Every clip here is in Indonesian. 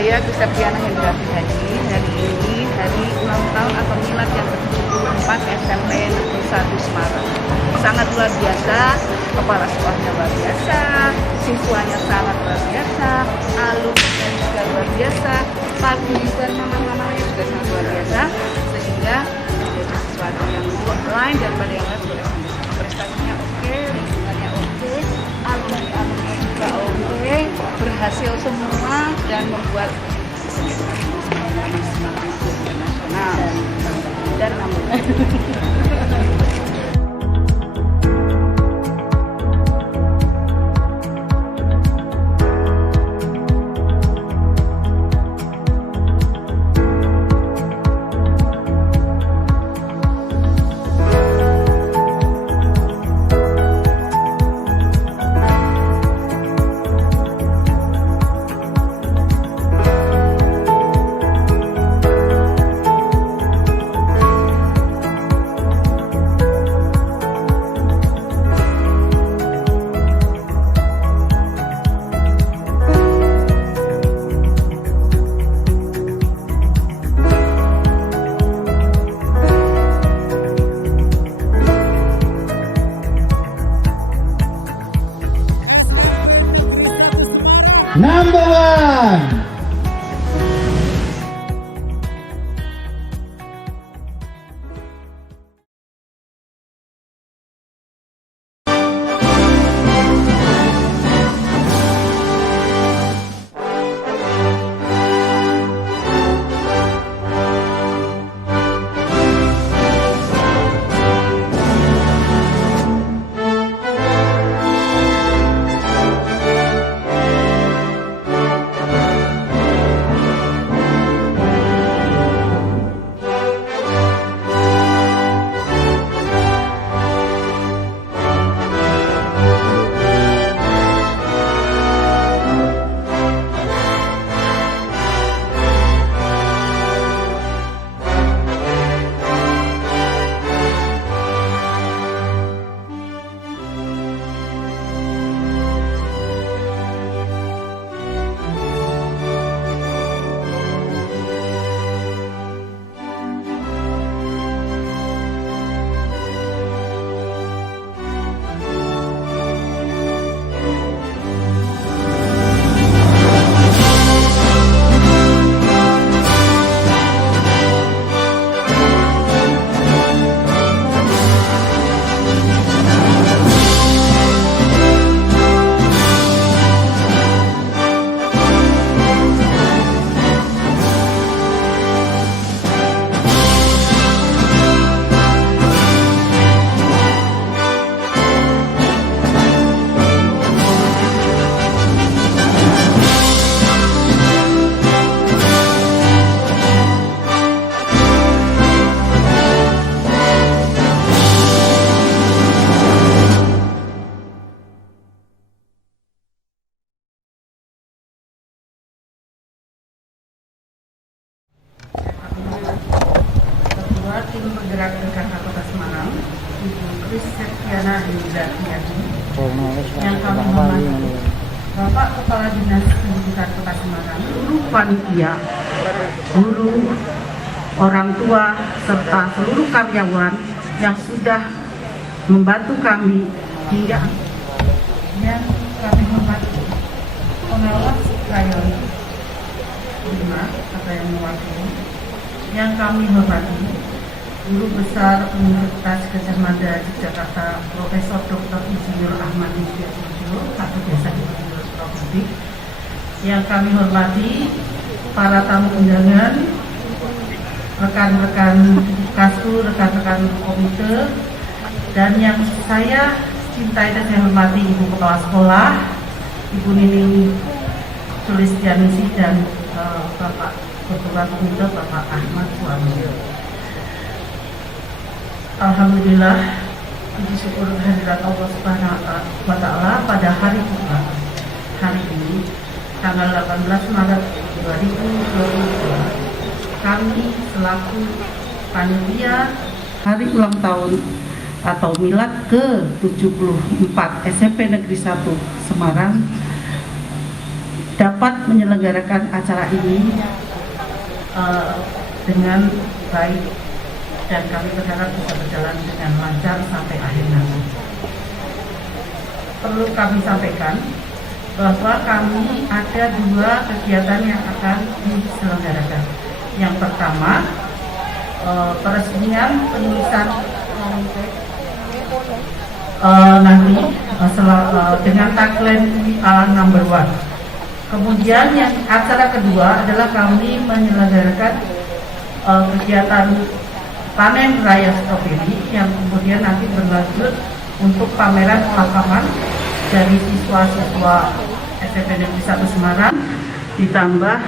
saya Septiana Hendrati Haji. Hari ini hari ulang tahun atau milad yang ke-74 SMP Negeri 1 Semarang. Sangat luar biasa, kepala sekolahnya luar biasa, siswanya sangat luar biasa, alumni juga luar biasa, paguyuban nama-namanya juga sangat luar biasa, sehingga menjadi sesuatu yang lain daripada yang lain. Prestasinya oke, lingkungannya oke, alumni juga oke, berhasil semua dan membuat nasional dan SMP Negeri 1 Semarang Number 1. Tim Bergerak PKK Kota Semarang, Ibu Septiana Hendrati Haji, yang kami hormati Bapak Kepala Dinas Pendidikan Kota Semarang, seluruh panitia, guru, orang tua, serta seluruh karyawan yang sudah membantu kami hingga yang kami hormati pengawas rayon 5 atau yang mewakili, yang kami hormati Guru Besar Universitas Gadjah Mada Yogyakarta Profesor Dr. Insinyur Ahmad Yusuf Pak Desa Provinsi, yang kami hormati para tamu undangan, rekan-rekan Kastur, rekan-rekan komite, dan yang saya cintai dan saya hormati Ibu Kepala Sekolah, Ibu Nining Sulistianisi, dan Bapak Ketua Komite Bapak Ahmad Suami. Alhamdulillah, puji syukur kehadirat Allah Subhanahu wa Ta'ala pada hari ini tanggal 18 Maret 2022, kami selaku panitia hari ulang tahun atau milad ke-74 SMP Negeri 1 Semarang dapat menyelenggarakan acara ini dengan baik, dan kami berharap bisa berjalan dengan lancar sampai akhir nanti. Perlu kami sampaikan bahwa kami ada 2 kegiatan yang akan diselenggarakan. Yang pertama, peresmian penulisan nanti dengan tagline We Are Number One. Kemudian yang acara kedua adalah kami menyelenggarakan kegiatan panen raya stroberi yang kemudian nanti berlanjut untuk pameran lapangan dari siswa-siswa SMP Negeri 1 Semarang, ditambah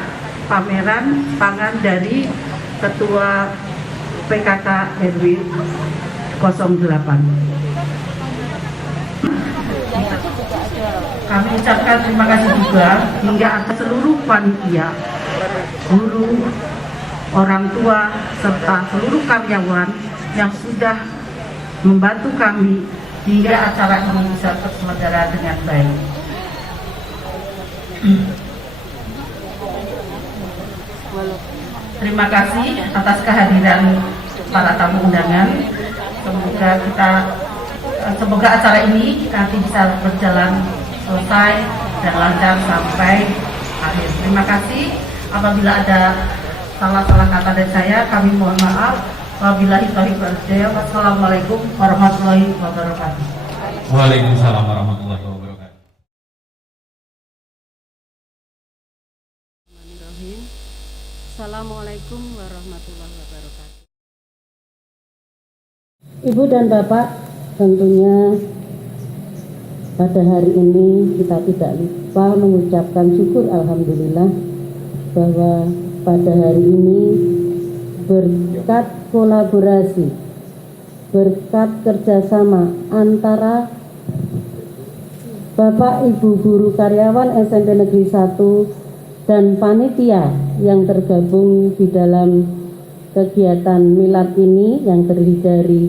pameran pangan dari Ketua PKK RW 08. Kami ucapkan terima kasih juga hingga atas seluruh panitia, guru, orang tua, serta seluruh karyawan yang sudah membantu kami hingga acara ini bisa terselenggara dengan baik. Terima kasih atas kehadiran para tamu undangan. Semoga acara ini nanti bisa berjalan selesai dan lancar sampai akhir. Terima kasih. Apabila ada salah-salah kata dari saya, kami mohon maaf. Wabillahi taufiq wal hidayah. Wassalamualaikum warahmatullahi wabarakatuh. Waalaikumsalam warahmatullahi wabarakatuh. Assalamualaikum warahmatullahi wabarakatuh. Ibu dan Bapak, tentunya pada hari ini kita tidak lupa mengucapkan syukur alhamdulillah bahwa pada hari ini berkat kolaborasi, berkat kerjasama antara Bapak Ibu guru karyawan SMP Negeri 1 dan panitia yang tergabung di dalam kegiatan milad ini yang terdiri dari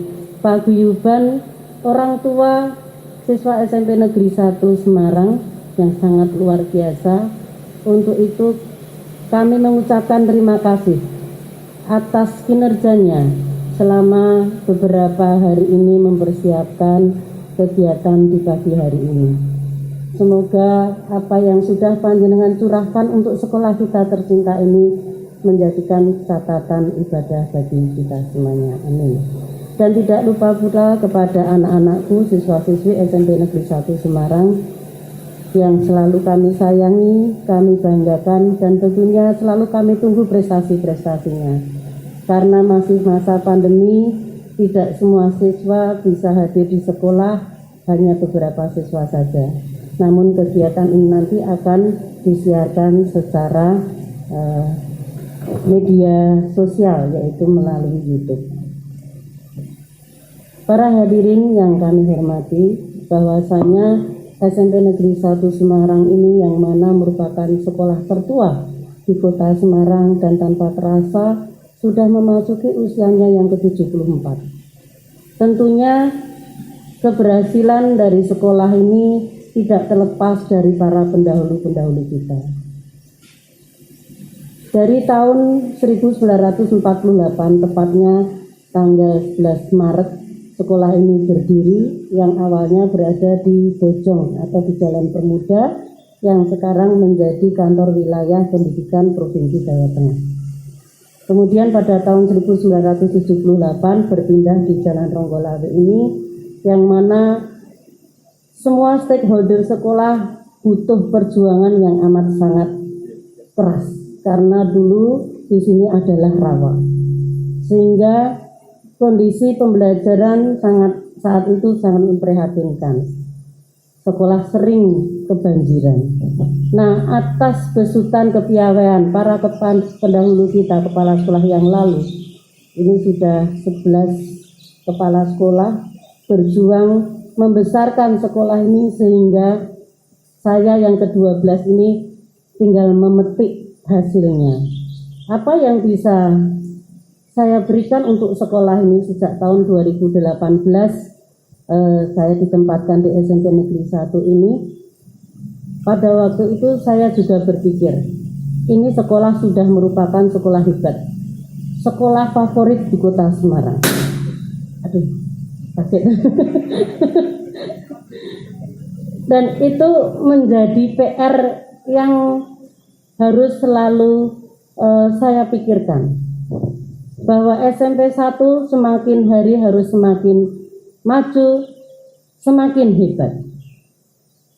paguyuban orang tua siswa SMP Negeri 1 Semarang yang sangat luar biasa. Untuk itu kami mengucapkan terima kasih atas kinerjanya selama beberapa hari ini mempersiapkan kegiatan di pagi hari ini. Semoga apa yang sudah panjenengan curahkan untuk sekolah kita tercinta ini menjadikan catatan ibadah bagi kita semuanya. Amin. Dan tidak lupa pula kepada anak-anakku siswa-siswi SMP Negeri 1 Semarang yang selalu kami sayangi, kami banggakan, dan tentunya selalu kami tunggu prestasi-prestasinya. Karena masih masa pandemi, tidak semua siswa bisa hadir di sekolah, hanya beberapa siswa saja. Namun kegiatan ini nanti akan disiarkan secara media sosial, yaitu melalui YouTube. Para hadirin yang kami hormati, bahwasanya SMP Negeri 1 Semarang ini yang mana merupakan sekolah tertua di kota Semarang dan tanpa terasa sudah memasuki usianya yang ke-74. Tentunya keberhasilan dari sekolah ini tidak terlepas dari para pendahulu-pendahulu kita. Dari tahun 1948, tepatnya tanggal 11 Maret, sekolah ini berdiri yang awalnya berada di Bojong atau di Jalan Permuda yang sekarang menjadi kantor wilayah pendidikan Provinsi Jawa Tengah. Kemudian pada tahun 1978 berpindah di Jalan Ronggolawe ini yang mana semua stakeholder sekolah butuh perjuangan yang amat sangat keras karena dulu di sini adalah rawa. Sehingga kondisi pembelajaran saat itu sangat memprihatinkan. Sekolah sering kebanjiran. Nah, atas besutan kepiawaian para pendahulu kita, kepala sekolah yang lalu, ini sudah 11 kepala sekolah berjuang membesarkan sekolah ini sehingga saya yang ke-12 ini tinggal memetik hasilnya. Apa yang bisa saya berikan untuk sekolah ini sejak tahun 2018 saya ditempatkan di SMP Negeri 1 ini. pada waktu itu saya juga berpikir, ini sekolah sudah merupakan sekolah hebat, sekolah favorit di kota Semarang. Aduh, kaget. Dan itu menjadi PR yang harus selalu saya pikirkan, bahwa SMP 1 semakin hari harus semakin maju, semakin hebat.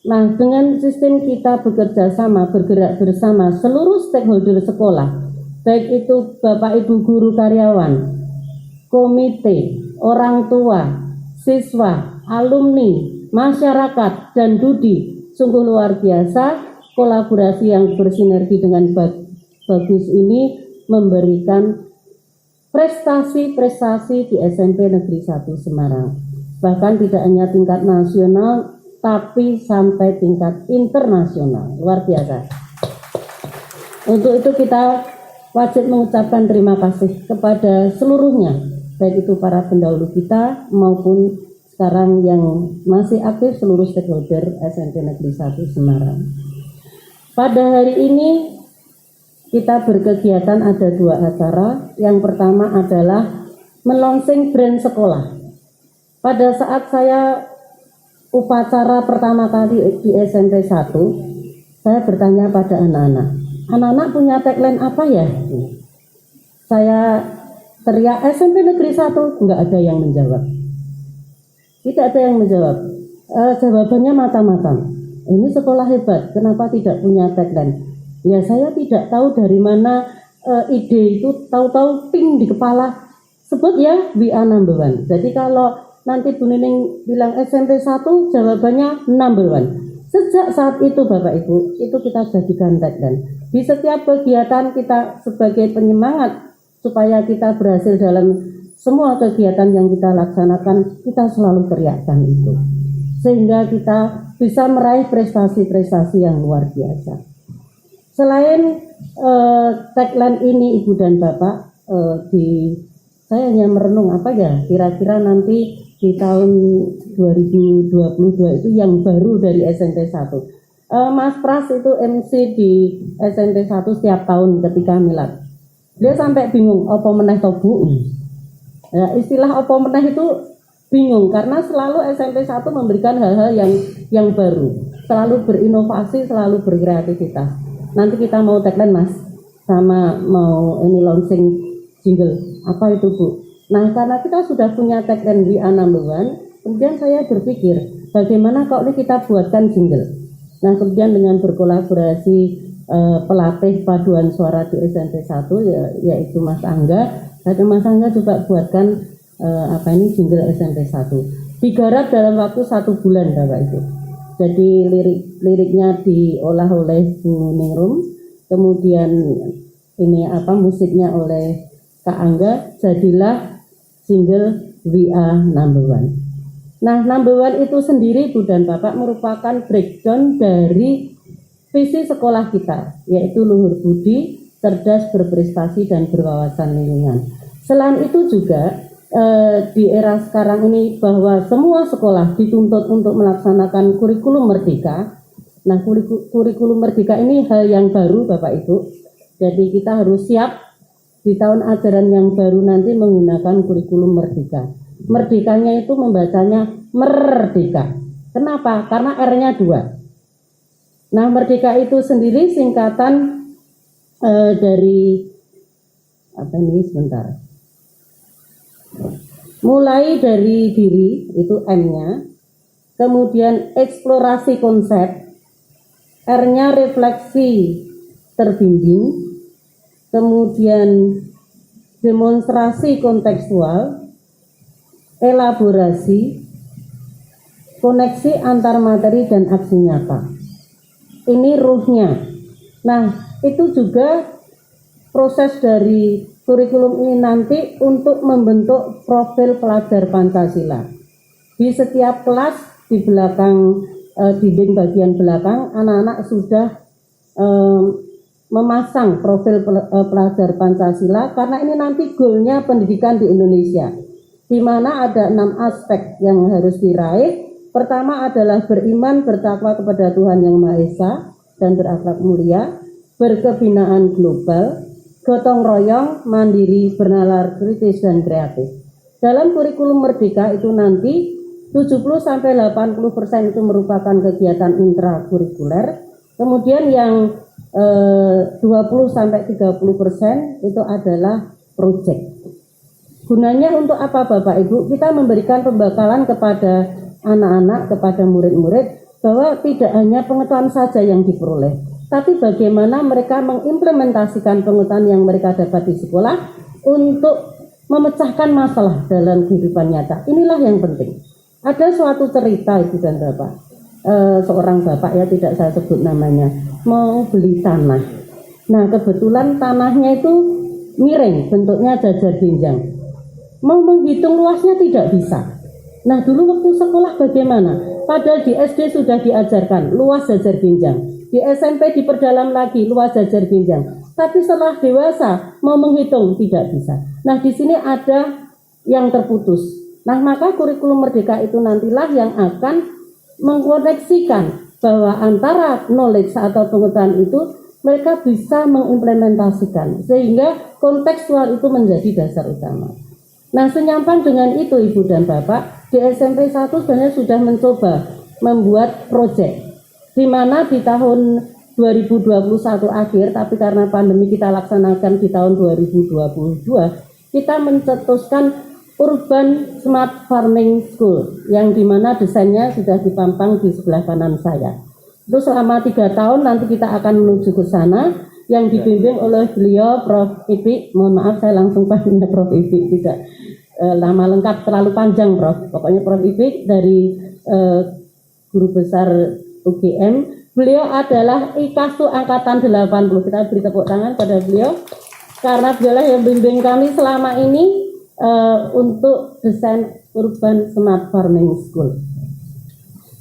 Nah, dengan sistem kita bekerja sama, bergerak bersama seluruh stakeholder sekolah, baik itu Bapak Ibu guru karyawan, komite, orang tua, siswa, alumni, masyarakat, dan Dudi, sungguh luar biasa. Kolaborasi yang bersinergi dengan bagus ini memberikan prestasi-prestasi di SMP Negeri 1 Semarang. Bahkan tidak hanya tingkat nasional, tapi sampai tingkat internasional. Luar biasa. Untuk itu kita wajib mengucapkan terima kasih kepada seluruhnya, baik itu para pendahulu kita maupun sekarang yang masih aktif seluruh stakeholder SMP Negeri 1 Semarang. Pada hari ini kita berkegiatan ada 2 acara. Yang pertama adalah melaunching brand sekolah. Pada saat saya upacara pertama kali di SMP 1, saya bertanya pada anak-anak, anak-anak punya tagline apa ya? Saya teriak SMP Negeri 1, enggak ada yang menjawab. Tidak ada yang menjawab. Jawabannya mata-mata. Ini sekolah hebat, kenapa tidak punya tagline? Ya saya tidak tahu dari mana ide itu, tahu-tahu ping di kepala, sebut ya we are number one. Jadi kalau nanti Bu Nining bilang SMP 1, jawabannya number one. Sejak saat itu Bapak Ibu, itu kita jadikan tagline. Di setiap kegiatan kita sebagai penyemangat supaya kita berhasil dalam semua kegiatan yang kita laksanakan, kita selalu teriakkan itu. Sehingga kita bisa meraih prestasi-prestasi yang luar biasa. Selain tagline ini Ibu dan Bapak, saya hanya merenung apa ya kira-kira nanti di tahun 2022 itu yang baru dari SMP 1. Mas Pras itu MC di SMP 1 setiap tahun ketika milad. Dia sampai bingung, apa meneh to Bu? Ya, istilah apa meneh itu bingung karena selalu SMP 1 memberikan hal-hal yang baru, selalu berinovasi, selalu berkreativitas. Nanti kita mau tagline Mas, sama mau ini launching jingle. Apa itu Bu? Nah karena kita sudah punya tagline We Are Number One, kemudian saya berpikir bagaimana kalau ini kita buatkan jingle. Nah kemudian dengan berkolaborasi pelatih paduan suara di SMP 1 yaitu Mas Angga, Mas Angga coba buatkan jingle SMP 1. Digarap dalam waktu 1 bulan Bapak Ibu. Jadi liriknya diolah oleh Bu Ningrum, kemudian musiknya oleh Kak Angga, jadilah single We Are Number One. Nah, Number One itu sendiri Bu dan Bapak merupakan breakdown dari visi sekolah kita, yaitu luhur budi, cerdas, berprestasi, dan berwawasan lingkungan. Selain itu juga di era sekarang ini bahwa semua sekolah dituntut untuk melaksanakan kurikulum merdeka. Nah, kurikulum merdeka ini hal yang baru Bapak Ibu. Jadi kita harus siap di tahun ajaran yang baru nanti menggunakan kurikulum merdeka. Merdekanya itu membacanya merdeka. Kenapa? Karena R-nya 2. Nah, merdeka itu sendiri singkatan dari mulai dari diri itu M-nya, kemudian eksplorasi konsep, R-nya refleksi terbimbing, kemudian demonstrasi kontekstual, elaborasi, koneksi antar materi dan aksi nyata. Ini ruhnya. Nah, itu juga proses dari kurikulum ini nanti untuk membentuk profil pelajar Pancasila. Di setiap kelas di belakang dinding bagian belakang anak-anak sudah memasang profil pelajar Pancasila karena ini nanti goalnya pendidikan di Indonesia, di mana ada 6 aspek yang harus diraih, Pertama adalah beriman, bertakwa kepada Tuhan Yang Maha Esa dan berakhlak mulia, berkebinaan global, gotong royong, mandiri, bernalar kritis dan kreatif. Dalam kurikulum Merdeka itu nanti 70-80% itu merupakan kegiatan intrakurikuler. Kemudian yang 20-30% itu adalah proyek. Gunanya untuk apa Bapak Ibu? Kita memberikan pembekalan kepada anak-anak, kepada murid-murid bahwa tidak hanya pengetahuan saja yang diperoleh, tapi bagaimana mereka mengimplementasikan pengetahuan yang mereka dapat di sekolah untuk memecahkan masalah dalam kehidupan nyata. Inilah yang penting. Ada suatu cerita Ibu dan Bapak, seorang bapak ya, tidak saya sebut namanya, mau beli tanah. Nah kebetulan tanahnya itu miring, bentuknya jajar jenjang. Mau menghitung luasnya tidak bisa. Nah dulu waktu sekolah bagaimana? Padahal di SD sudah diajarkan luas jajar jenjang, di SMP diperdalam lagi luas jajar jenjang. Tapi setelah dewasa mau menghitung tidak bisa. Nah di sini ada yang terputus. Nah maka kurikulum Merdeka itu nantilah yang akan mengkoneksikan bahwa antara knowledge atau pengetahuan itu mereka bisa mengimplementasikan sehingga kontekstual itu menjadi dasar utama. Nah senyampang dengan itu Ibu dan Bapak, di SMP 1 sebenarnya sudah mencoba membuat proyek di mana di tahun 2021 akhir, tapi karena pandemi kita laksanakan di tahun 2022, kita mencetuskan Urban Smart Farming School yang dimana desainnya sudah dipampang di sebelah kanan saya. Itu selama 3 tahun nanti kita akan menuju ke sana yang dibimbing oleh beliau Prof. Ipik. Mohon maaf saya langsung panggil Prof. Ipik, tidak nama lengkap terlalu panjang Prof. Pokoknya Prof. Ipik dari Guru Besar UGM. Beliau adalah IKASU Angkatan 80. Kita beri tepuk tangan pada beliau karena beliau yang bimbing kami selama ini untuk desain Urban Smart Farming School,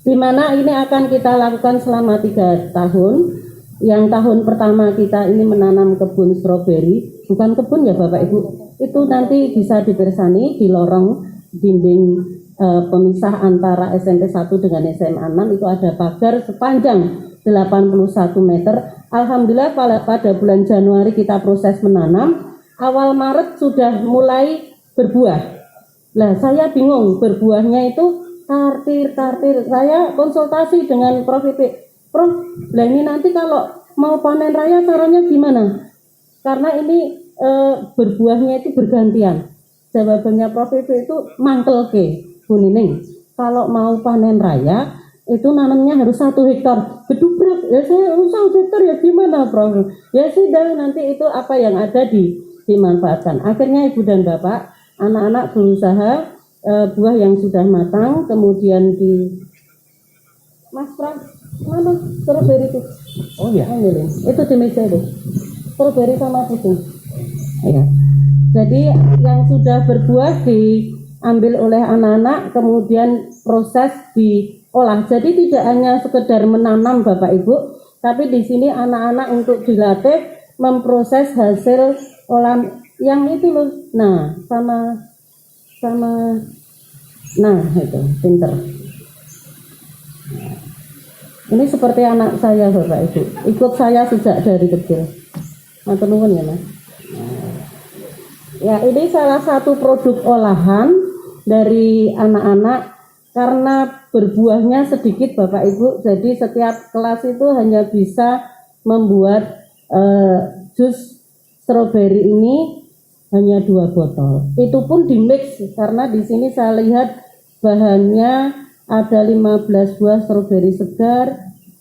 di mana ini akan kita lakukan selama 3 tahun. Yang tahun pertama kita ini menanam kebun stroberi, bukan kebun ya Bapak Ibu, itu nanti bisa dipersani di lorong dinding pemisah antara SMP 1 dengan SMA 6 itu ada pagar sepanjang 81 meter. Alhamdulillah pada bulan Januari kita proses menanam, awal Maret sudah mulai berbuah. Lah saya bingung, berbuahnya itu tartir. Saya konsultasi dengan Prof. Ipik. Prof, lah ini nanti kalau mau panen raya caranya gimana? Karena ini berbuahnya itu bergantian. Jawabannya Prof. Ipik itu mangkel ke Bu Nining. Kalau mau panen raya itu nanamnya harus 1 hektar. Gedubrak, ya saya 1 hektar ya gimana Prof? Ya sudah nanti itu apa yang ada dimanfaatkan. Akhirnya Ibu dan Bapak, anak-anak berusaha buah yang sudah matang kemudian di Mas Pras, mana strawberry itu? Oh ya, itu di meja itu. Strawberry sama pusing. Ya. Jadi yang sudah berbuah diambil oleh anak-anak kemudian proses diolah. Jadi tidak hanya sekedar menanam Bapak Ibu, tapi di sini anak-anak untuk dilatih memproses hasil olahan yang itu loh. Nah, sama nah itu pinter. Ini seperti anak saya Bapak Ibu, ikut saya sejak dari kecil. Matur nuwun ya Mas. Ya, ini salah satu produk olahan dari anak-anak karena berbuahnya sedikit Bapak Ibu. Jadi setiap kelas itu hanya bisa membuat jus stroberi ini hanya 2 botol. Itu pun dimix karena di sini saya lihat bahannya ada 15 buah stroberi segar,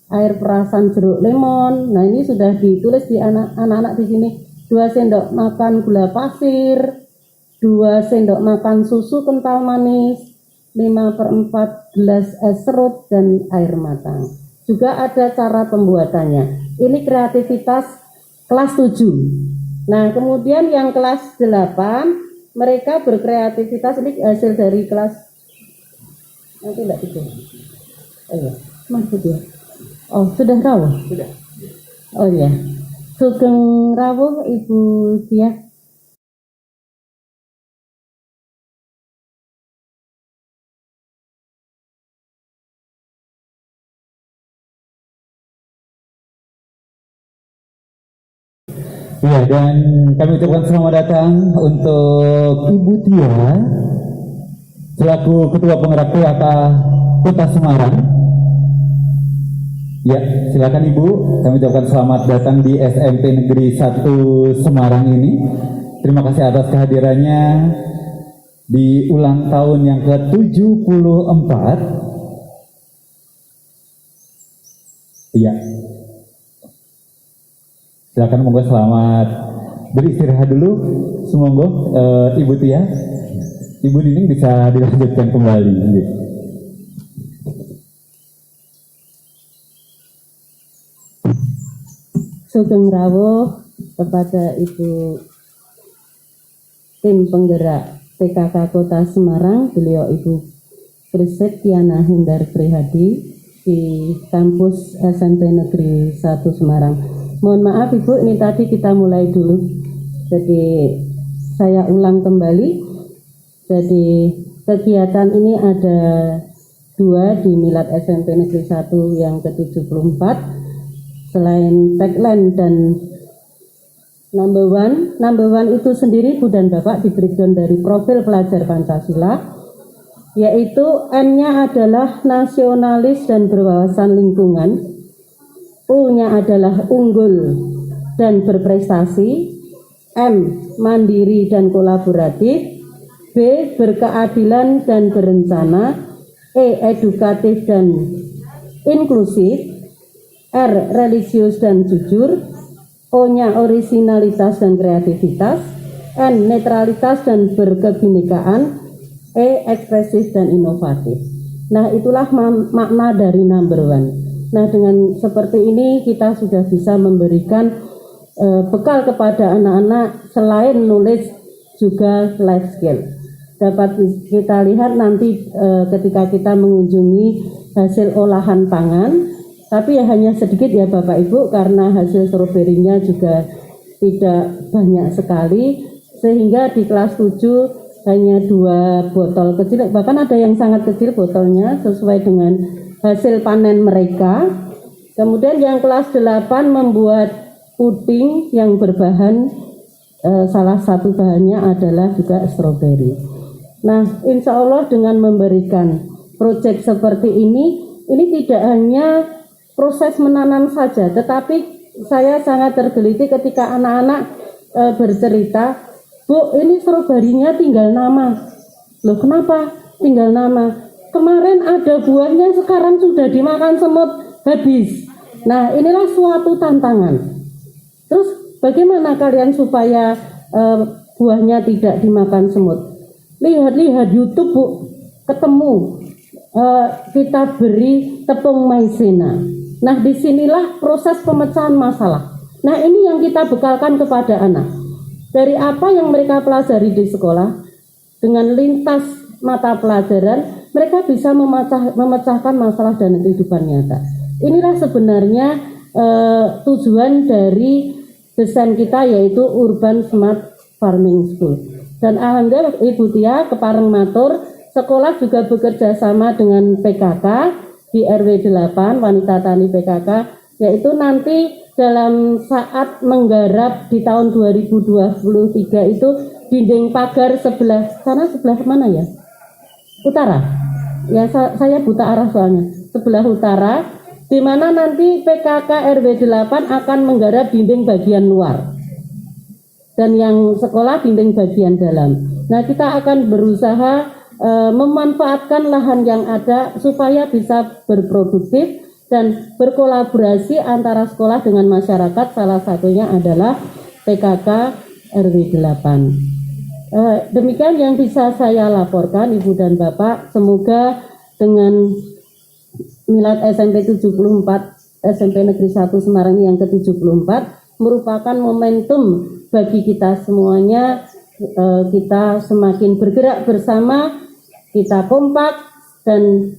air perasan jeruk lemon. Nah, ini sudah ditulis di anak-anak di sini 2 sendok makan gula pasir, 2 sendok makan susu kental manis, 5/4 gelas es serut dan air matang. Juga ada cara pembuatannya. Ini kreativitas kelas 7. Nah, kemudian yang kelas 8 mereka berkreativitas, ini hasil dari kelas nanti enggak itu. Oh ya, maksud ya. Oh, sudah rawuh? Sudah. Oh ya. Sugeng rawuh Ibu Tia. Ya, dan kami ucapkan selamat datang untuk Ibu Tia selaku Ketua Penggerak PKK Kota Semarang. Ya, silakan Ibu. Kami ucapkan selamat datang di SMP Negeri 1 Semarang ini. Terima kasih atas kehadirannya di ulang tahun yang ke-74. Iya. Silakan, monggo selamat beristirahat dulu. Semoga Ibu Tia, Ibu Nining bisa dilanjutkan kembali. Sugeng rawuh kepada Ibu tim penggerak PKK Kota Semarang, beliau Ibu Prisek Tiana Hindar Prihadi di kampus SMP Negeri 1 Semarang. Mohon maaf Ibu, ini tadi kita mulai dulu. Jadi saya ulang kembali. Jadi kegiatan ini ada 2 di Milad SMP Negeri 1 yang ke-74. Selain tagline dan number one itu sendiri Bu dan Bapak di breakdown dari profil pelajar Pancasila, yaitu N-nya adalah nasionalis dan berwawasan lingkungan, U-nya adalah unggul dan berprestasi, M mandiri dan kolaboratif, B berkeadilan dan berencana, E edukatif dan inklusif, R religius dan jujur, O-nya orisinalitas dan kreativitas, N netralitas dan berkebinekaan, E ekspresif dan inovatif. Nah, itulah makna dari number one. Nah, dengan seperti ini kita sudah bisa memberikan bekal kepada anak-anak selain nulis juga life skill. Dapat kita lihat nanti ketika kita mengunjungi hasil olahan pangan. Tapi ya hanya sedikit ya Bapak Ibu, karena hasil stroberinya juga tidak banyak sekali, sehingga di kelas 7 hanya 2 botol kecil, bahkan ada yang sangat kecil botolnya sesuai dengan hasil panen mereka. Kemudian yang kelas 8 membuat puding yang berbahan salah satu bahannya adalah juga stroberi. Nah, insya Allah dengan memberikan proyek seperti ini tidak hanya proses menanam saja, tetapi saya sangat tergeliti ketika anak-anak bercerita, Bu, ini stroberinya tinggal nama. Loh, kenapa tinggal nama? Kemarin ada buahnya, sekarang sudah dimakan semut, habis. Nah, inilah suatu tantangan. Terus bagaimana kalian supaya buahnya tidak dimakan semut? Lihat YouTube, Bu, ketemu kita beri tepung maizena. Nah, disinilah proses pemecahan masalah. Nah, ini yang kita bekalkan kepada anak. Dari apa yang mereka pelajari di sekolah, dengan lintas mata pelajaran, mereka bisa memecahkan masalah dalam kehidupan nyata. Inilah sebenarnya tujuan dari desain kita, yaitu Urban Smart Farming School. Dan alhamdulillah Ibu Tia kepareng matur, sekolah juga bekerja sama dengan PKK di RW 8 Wanita Tani PKK, yaitu nanti dalam saat menggarap di tahun 2023 itu dinding pagar sebelah mana ya? Utara. Ya saya buta arah soalnya. Sebelah utara, di mana nanti PKK RW 8 akan menggarap dinding bagian luar. Dan yang sekolah dinding bagian dalam. Nah, kita akan berusaha memanfaatkan lahan yang ada supaya bisa berproduktif dan berkolaborasi antara sekolah dengan masyarakat. Salah satunya adalah PKK RW 8. Demikian yang bisa saya laporkan Ibu dan Bapak. Semoga dengan Milad SMP 74 SMP Negeri 1 Semarang yang ke-74 merupakan momentum bagi kita semuanya. Kita semakin bergerak bersama, kita kompak, dan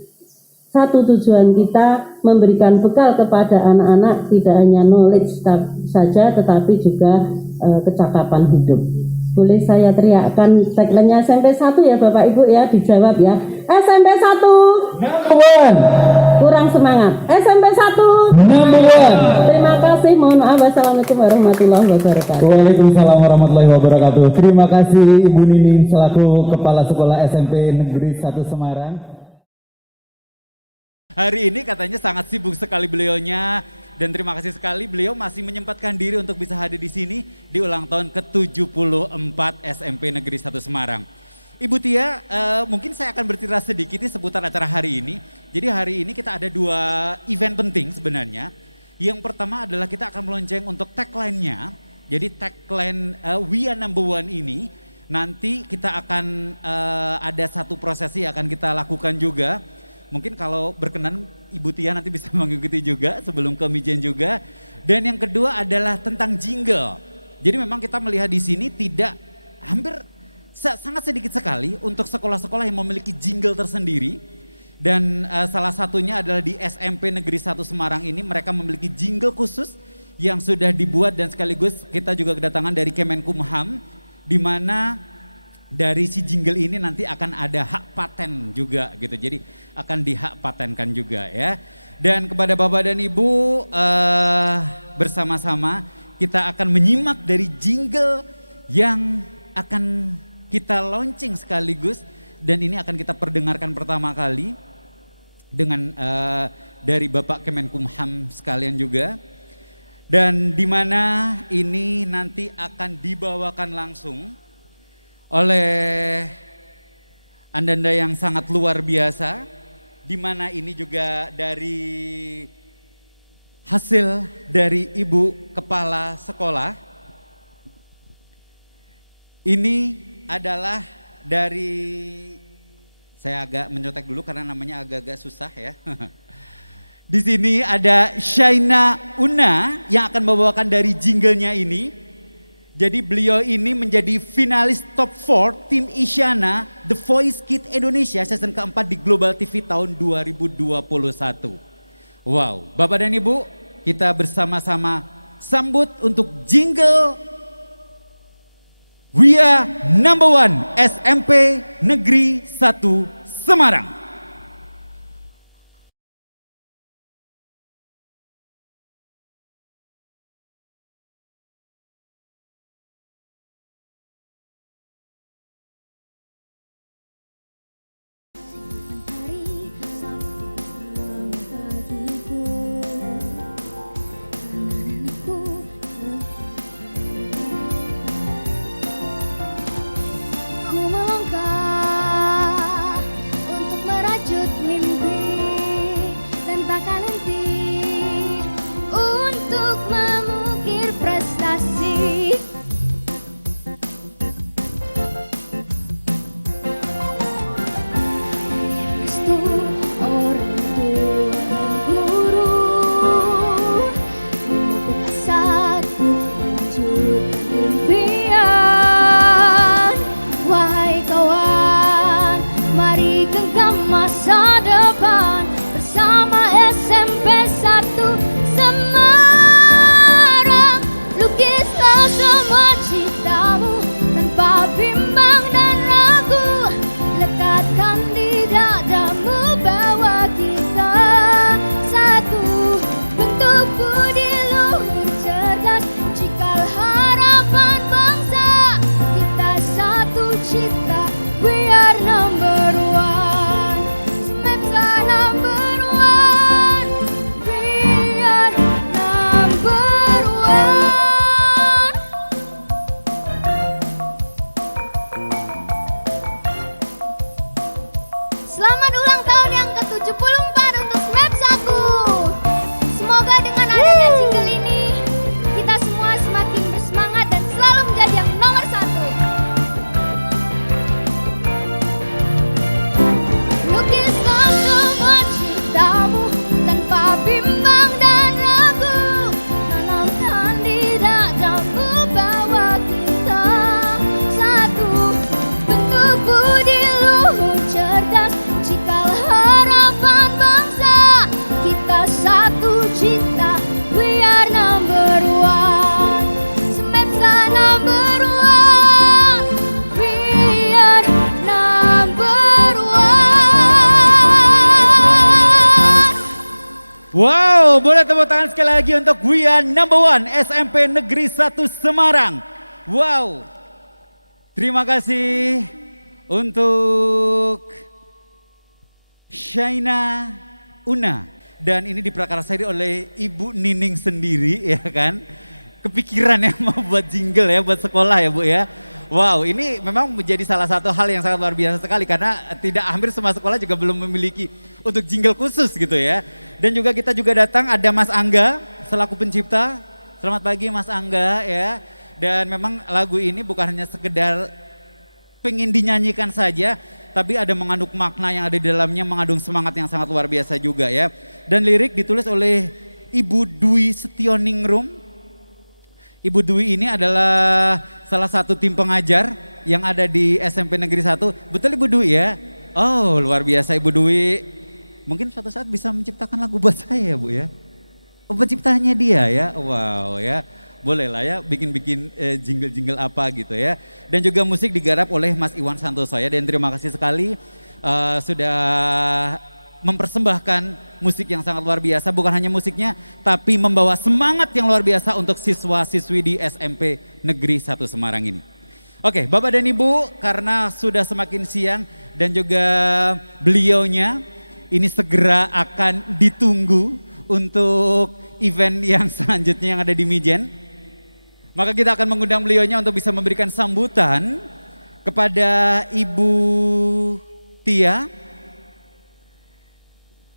satu tujuan kita memberikan bekal kepada anak-anak tidak hanya knowledge saja, tetapi juga kecakapan hidup. Boleh saya teriakkan tagline-nya SMP 1 ya Bapak Ibu ya, dijawab ya. SMP 1 kurang semangat. SMP 1 Number one. terima kasih, mohon maaf. Wassalamualaikum warahmatullahi wabarakatuh. Waalaikumsalam warahmatullahi wabarakatuh. Terima kasih Ibu Nining selaku Kepala Sekolah SMP Negeri 1 Semarang. Hari ini katanya sangat sibuk sekali beliaunya dan terima kasih sekali beliau masih menyempatkan diri untuk bisa hadir di sini di ulang tahun ke-74 SMP Negeri 1 Semarang. Ibu Tia, mungkin saya akan bercerita sedikit seputar acara hari ini. Jadi hari ini kita ada 2 event penting sebenarnya. Yang pertama adalah kita akan melonceng untuk tagline-nya. Jadi tagline We Are Number One ini nanti kita akan ada satu prosesi yang akan kita lakukan juga. Mungkin kalau berkenan Ibu Tia nanti bisa mengikuti juga sebelum ke Mijen juga. Dan yang kedua adalah tentang jingle. Jadi memang kita melihat di sini tidak sangat sedikit sekali untuk sekolah-sekolah yang memiliki jingle tersendiri. Dan salah satunya adalah di SMP Negeri 1 Semarang ini mereka memiliki jingle khusus yang sudah dibuat dan sekaligus kita juga kedatangan dari Kemenkumham di mana dari si jingle ini nanti akan ada hak paten juga gitu. Jadi akan dihak patenkan juga ya. Dan kepada Bapak dan Ibu bersama-sama kita akan menyimak dari jingle yang akan kita launching sekaligus. Dan ini akan kita perdengarkan pertama kali dengan dari Bapak Kemenkumham sekalian juga. Dan di mana ini nanti akan dibawakan langsung oleh Anda yang sangat luar biasa, di mana ini juga dari hasil dari Ibu Kepala Sekolah. Ini adalah dari, saya agak mencotek dulu karena namanya agak-agak susah ya. Di sini ada Shaina Una yang akan membawakan dari jinglenya ini. Jadi beliau ini menjadi finalis top 4 tim Isyana The Voice Kids Indonesia season keempat di Global TV tahun 2021. Wow, Bapak dan Ibu, kita bersama-sama sambut untuk jingle We Are Number One SMP Negeri 1 Semarang. Ku melangkah untuk Wow, boleh tepuk tangan sekali lagi untuk We Are Number One SMP Negeri 1 Semarang. Wow, terima kasih untuk Shaina Una. Dan ini diprakarsai oleh Ibu Nining sendiri ya kan. Kepikiran ya mau buat jingle ya buat sekolah ya Bu ya. Wow, ini memang menjadi salah satu hal yang sangat luar biasa sekali karena tidak hampir semua sekolah juga belum memiliki untuk jingle khusus gitu ya. Dan juga kita juga datang ada Mas Angga selaku pencipta. Selamat pagi Mas Angga ya. Dan memang lagu ini bukan hanya sekedar pengen dinyanyikan saja, tapi ada mengandung makna yang ada di dalamnya, mengandung semangat yang sangat luar biasa juga ya. Dan lirik ditulis oleh Ibu Dwi Setioningrum. Ibu Dwi ini adalah salah satu tim pengajar yang ada di SMP Negeri 1. Betul Ibu Dwi ya? Oh luar biasa Ibu Dwi. Mungkin suatu saat bisa menciptakan lagu buat saya ya Bu ya? Oh penciptanya dia ya? Wow ya. Boleh lah ya bikin-bikin jingle-jingle apa gitu ya. Dan juga musik digarap oleh Mas Iwan Santoso ya. Dan terima kasih sekali sudah mempersembahkan musik yang sangat luar biasa. Bukan hanya musiknya tapi membawa semangat yang luar biasa untuk siswa-siswi di SMP Negeri 1 Semarang ini. Oke Bapak dan Ibu, karena sudah semakin siang dan juga beliaunya ini segera akan ditunggu untuk event yang selanjutnya yang ada di Mijen. Maka kita akan mengundang beliaunya untuk bisa memberikan sambutan kepada Ibu Tia.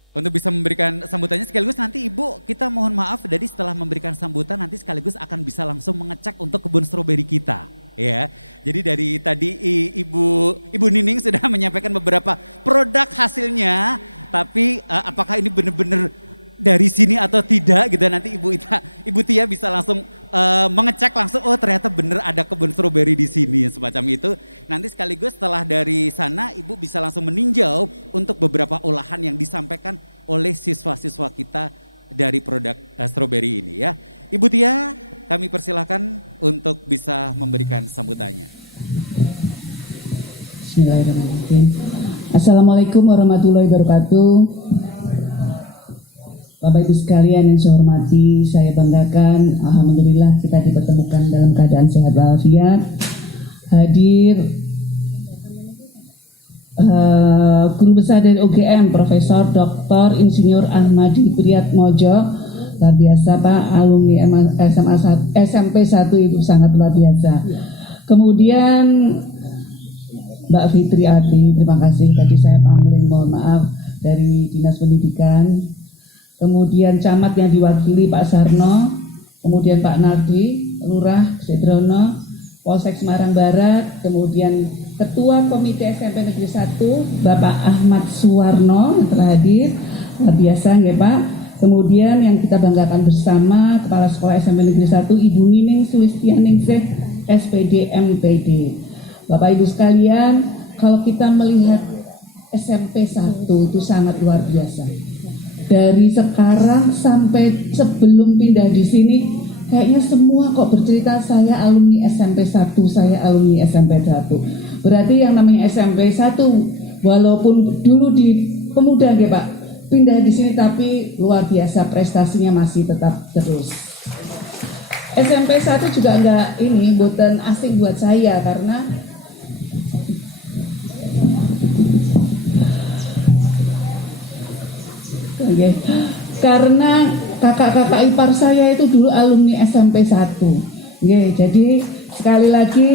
Untuk bisa memberikan sambutannya sekaligus nanti Ibu kita mohon maaf dari setelah memberikan sambutan nanti sekaligus akan bisa langsung mengecek untuk kebun stroberi kita. Ya, jadi dari tadi Ibu Nining sudah menyampaikan beberapa produk hasilnya, tapi apakah ini benar-benar dari sini atau tidak gitu nanti Ibu Tia bisa langsung mengecek langsung oh ternyata benar ada kebun stroberi di sini semacam itu. Nanti sekaligus setelah dari sana Ibu bisa langsung meninjau untuk beberapa olahan yang disampaikan oleh siswa-siswa kita dari produk stroberi ini ya. Ibu Tia, kami persilahkan untuk bisa memberikan sambutannya. Bismillahirrahmanirrahim. Assalamualaikum warahmatullahi wabarakatuh. Bapak Ibu sekalian yang saya hormati, saya banggakan, alhamdulillah kita dipertemukan dalam keadaan sehat walafiat. Hadir Guru Besar dari UGM, Profesor Dr. Insinyur Ahmadi Priyatmojo, luar biasa Pak, alumni SMP 1 itu sangat luar biasa. Kemudian Mbak Fitri Adi, terima kasih, tadi saya pangling, mohon maaf, dari Dinas Pendidikan. Kemudian camat yang diwakili Pak Sarno, kemudian Pak Nardi, Lurah Sedrono, Polsek Semarang Barat, kemudian Ketua Komite SMP Negeri 1, Bapak Ahmad Suwarno yang telah hadir, luar biasa ya Pak. Kemudian yang kita banggakan bersama, Kepala Sekolah SMP Negeri 1, Ibu Nining Sulistianingsih, SPD MPD. Bapak Ibu sekalian, kalau kita melihat SMP 1 itu sangat luar biasa. Dari sekarang sampai sebelum pindah di sini, kayaknya semua kok bercerita saya alumni SMP 1, saya alumni SMP 1. Berarti yang namanya SMP 1, walaupun dulu di pemuda ya Pak, pindah di sini tapi luar biasa prestasinya masih tetap terus. SMP 1 juga enggak ini, bukan asing buat saya karena karena kakak-kakak ipar saya itu dulu alumni SMP 1. Jadi sekali lagi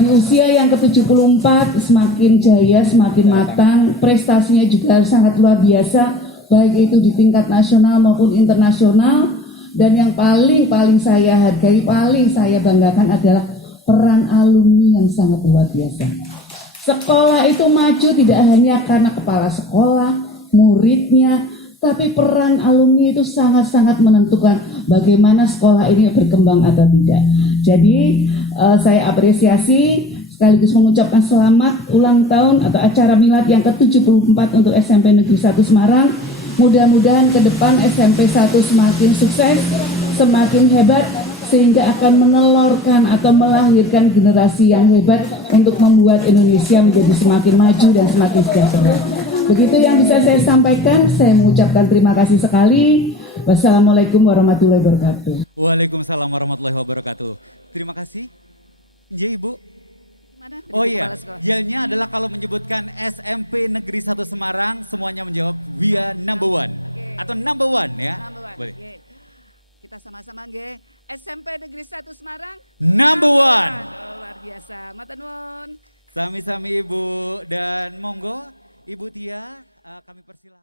di usia yang ke-74 semakin jaya, semakin matang, prestasinya juga sangat luar biasa, baik itu di tingkat nasional maupun internasional. Dan yang paling saya hargai, paling saya banggakan adalah peran alumni yang sangat luar biasa. Sekolah itu maju tidak hanya karena kepala sekolah, muridnya, tapi peran alumni itu sangat-sangat menentukan bagaimana sekolah ini berkembang atau tidak. Jadi saya apresiasi sekaligus mengucapkan selamat ulang tahun atau acara milad yang ke-74 untuk SMP Negeri 1 Semarang. Mudah-mudahan ke depan SMP 1 semakin sukses, semakin hebat, sehingga akan menelorkan atau melahirkan generasi yang hebat untuk membuat Indonesia menjadi semakin maju dan semakin sejahtera. Begitu yang bisa saya sampaikan, saya mengucapkan terima kasih sekali. Wassalamualaikum warahmatullahi wabarakatuh. Waalaikumsalam warahmatullahi wabarakatuh. Terima kasih. Nje Ibu. Gimana? Oh Dari iya, kepala sekolah. yelnya adalah kalau menyebutkan SMP Negeri 1 Semarang, semuanya menjawab we are number one. Oke. Atau number one ya. Number one. Boleh. Oke. Kita sama-sama nge. SMP Negeri 1 Semarang. Number one. Oh, luar biasa. Matur nuwun. Sami-sami Ibu dan monggo Ibu Tia kami persilakan.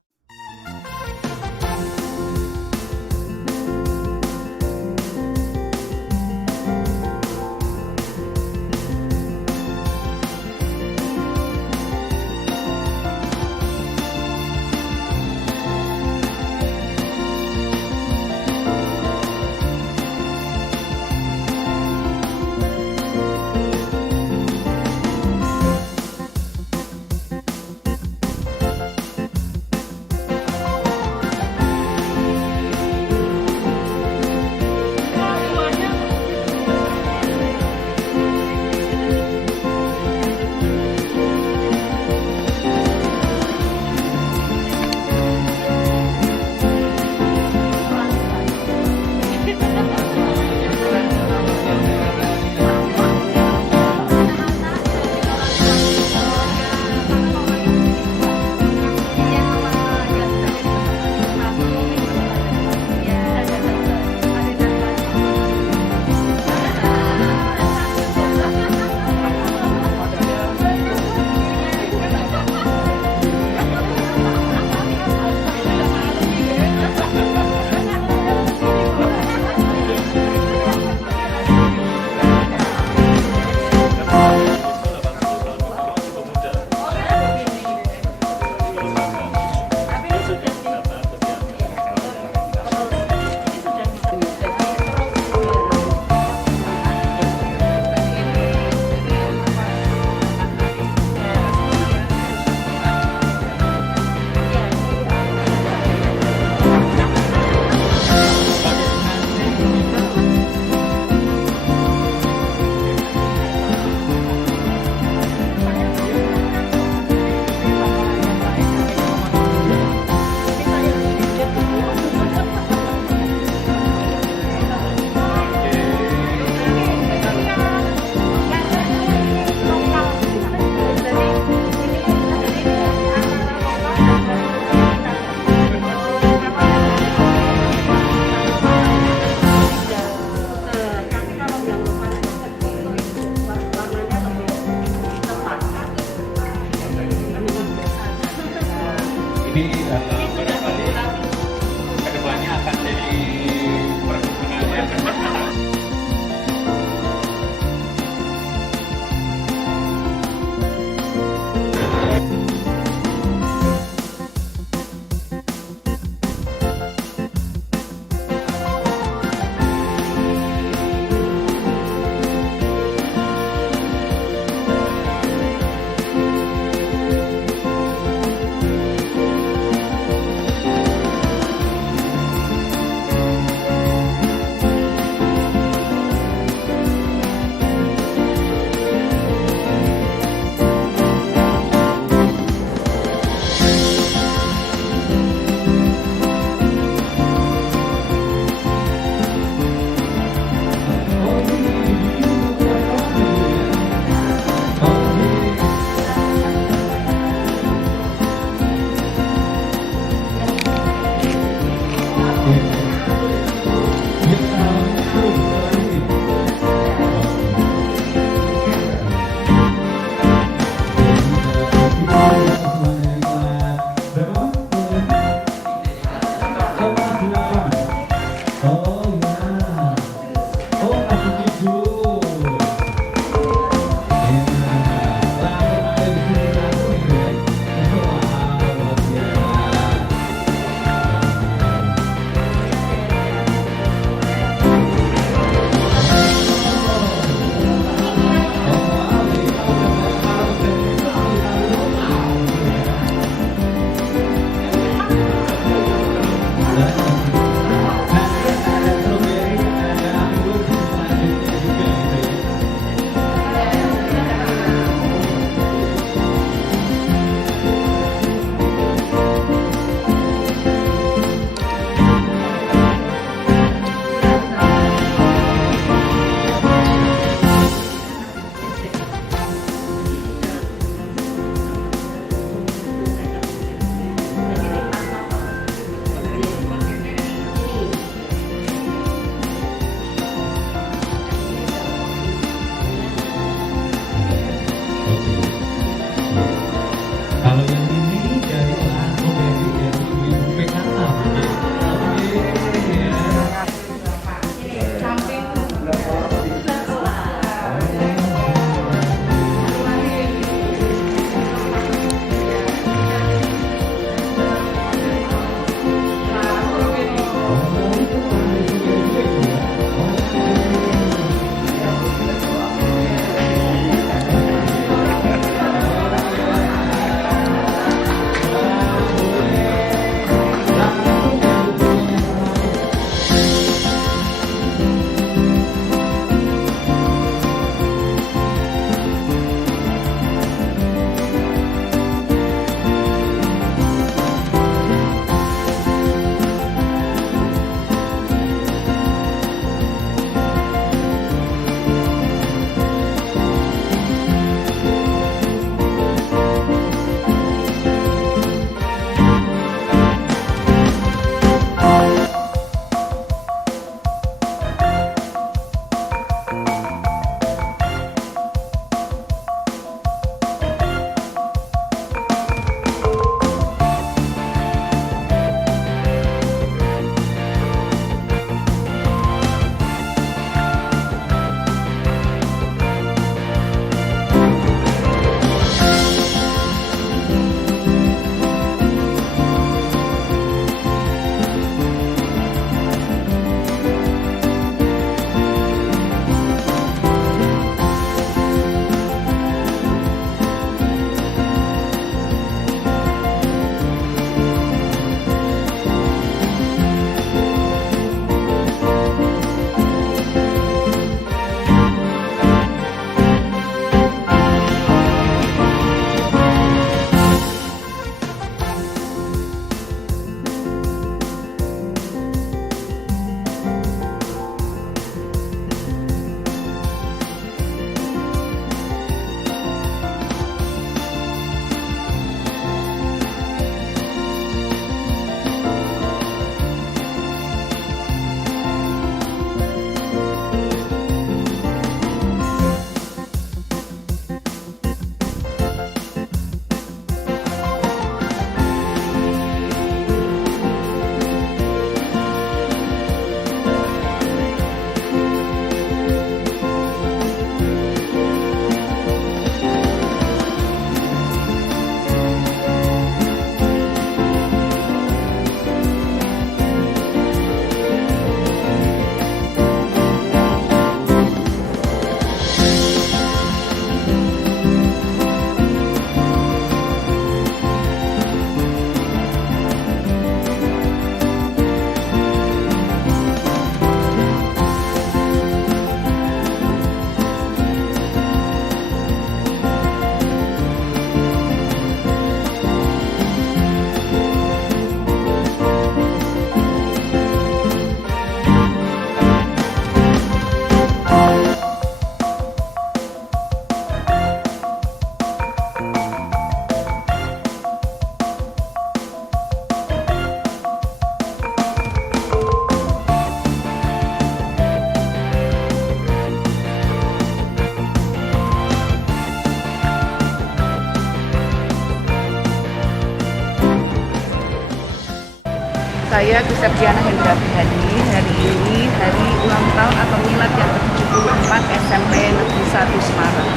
Saya Gusepiana Hendra Prihadi. Hari ini hari ulang tahun atau milad yang ke-74 SMP Negeri 1 Semarang.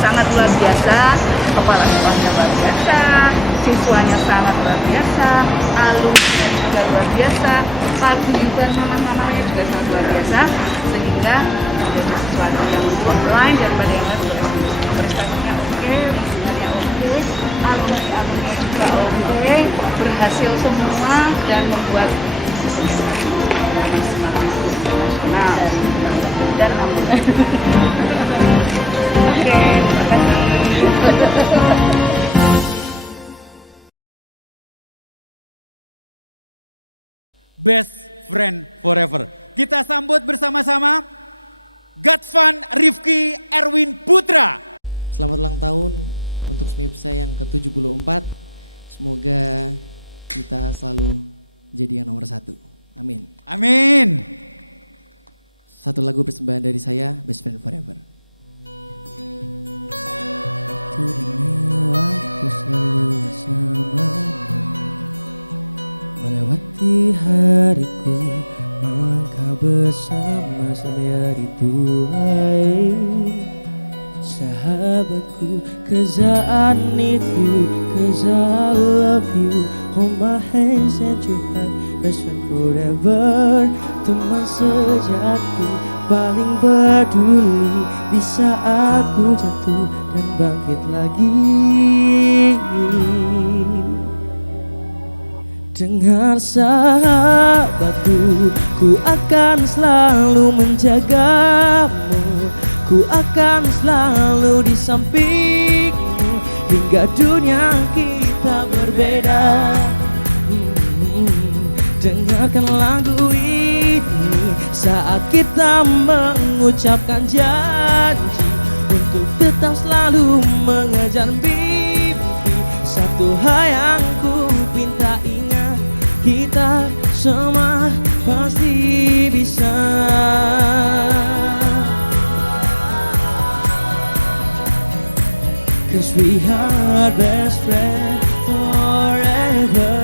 Sangat luar biasa, kepala sekolahnya luar biasa, siswanya sangat luar biasa, alumni juga luar biasa, paguyuban mama-mamanya juga sangat luar biasa, sehingga menjadi sesuatu yang offline daripada yang lain. Prestasinya oke, visinya oke, alumni juga oke, berhasil semua dan membuat nasional dan alumni. Oke, terima kasih. Best Friend Forever. Kita sambut bersama-sama Gadvan Rifki Erwin Putra. Selamat ulang tahun untuk SMIP saya yang ke-74. Semoga kita selalu jadi yang nomor 1. Amin. Amin. Satu lagu persembahan dari saya, Best Friend Forever. Demi waktu selalu bersamamu, melewati hariku, melangkah bersama sampai hari tua. Sahabatku, 'cause I need you, 'cause I love you. Hold my hands and you have best friend forever. Teman sejati paling peduli di saat ku jatuh dan bangkit lagi. Dengar sahabatku, ku akan selalu menjagamu. Ku akan selalu di sampingmu hingga dunia kita berbeda. Dengarkan lagu ini saat kita mengucapkan janji untuk tetap selalu mengejar mimpi. Satu hal yang ku minta, ingat, kita semua pasti bisa. Cause we are best friends forever.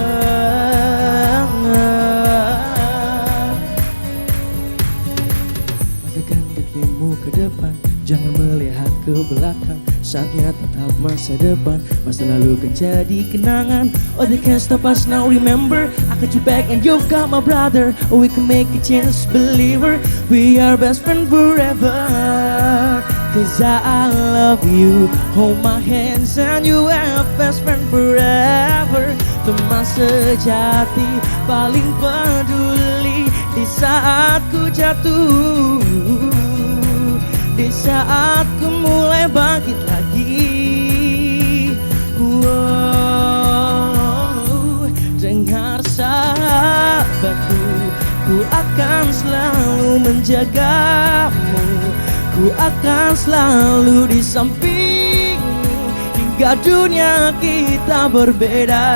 Langkahkan kakimu ke depan, jangan melihat ke belakang. Saatnya tetap masa depan, masa lalu kan jadi kenangan. Oh, they can't stop us now, remember, I got you back and you've got my brother. Oh, we can make a change, believer. We are best friends forever. 'Cause I love you, hold my hands and you have best friend forever. Teman sejati paling peduli di saat ku jatuh, di saat ku mulai bangkit lagi. Wow, dengar sahabatku, ku akan selalu menjagamu. Ku akan selalu di sampingmu hingga dunia kita berbeda.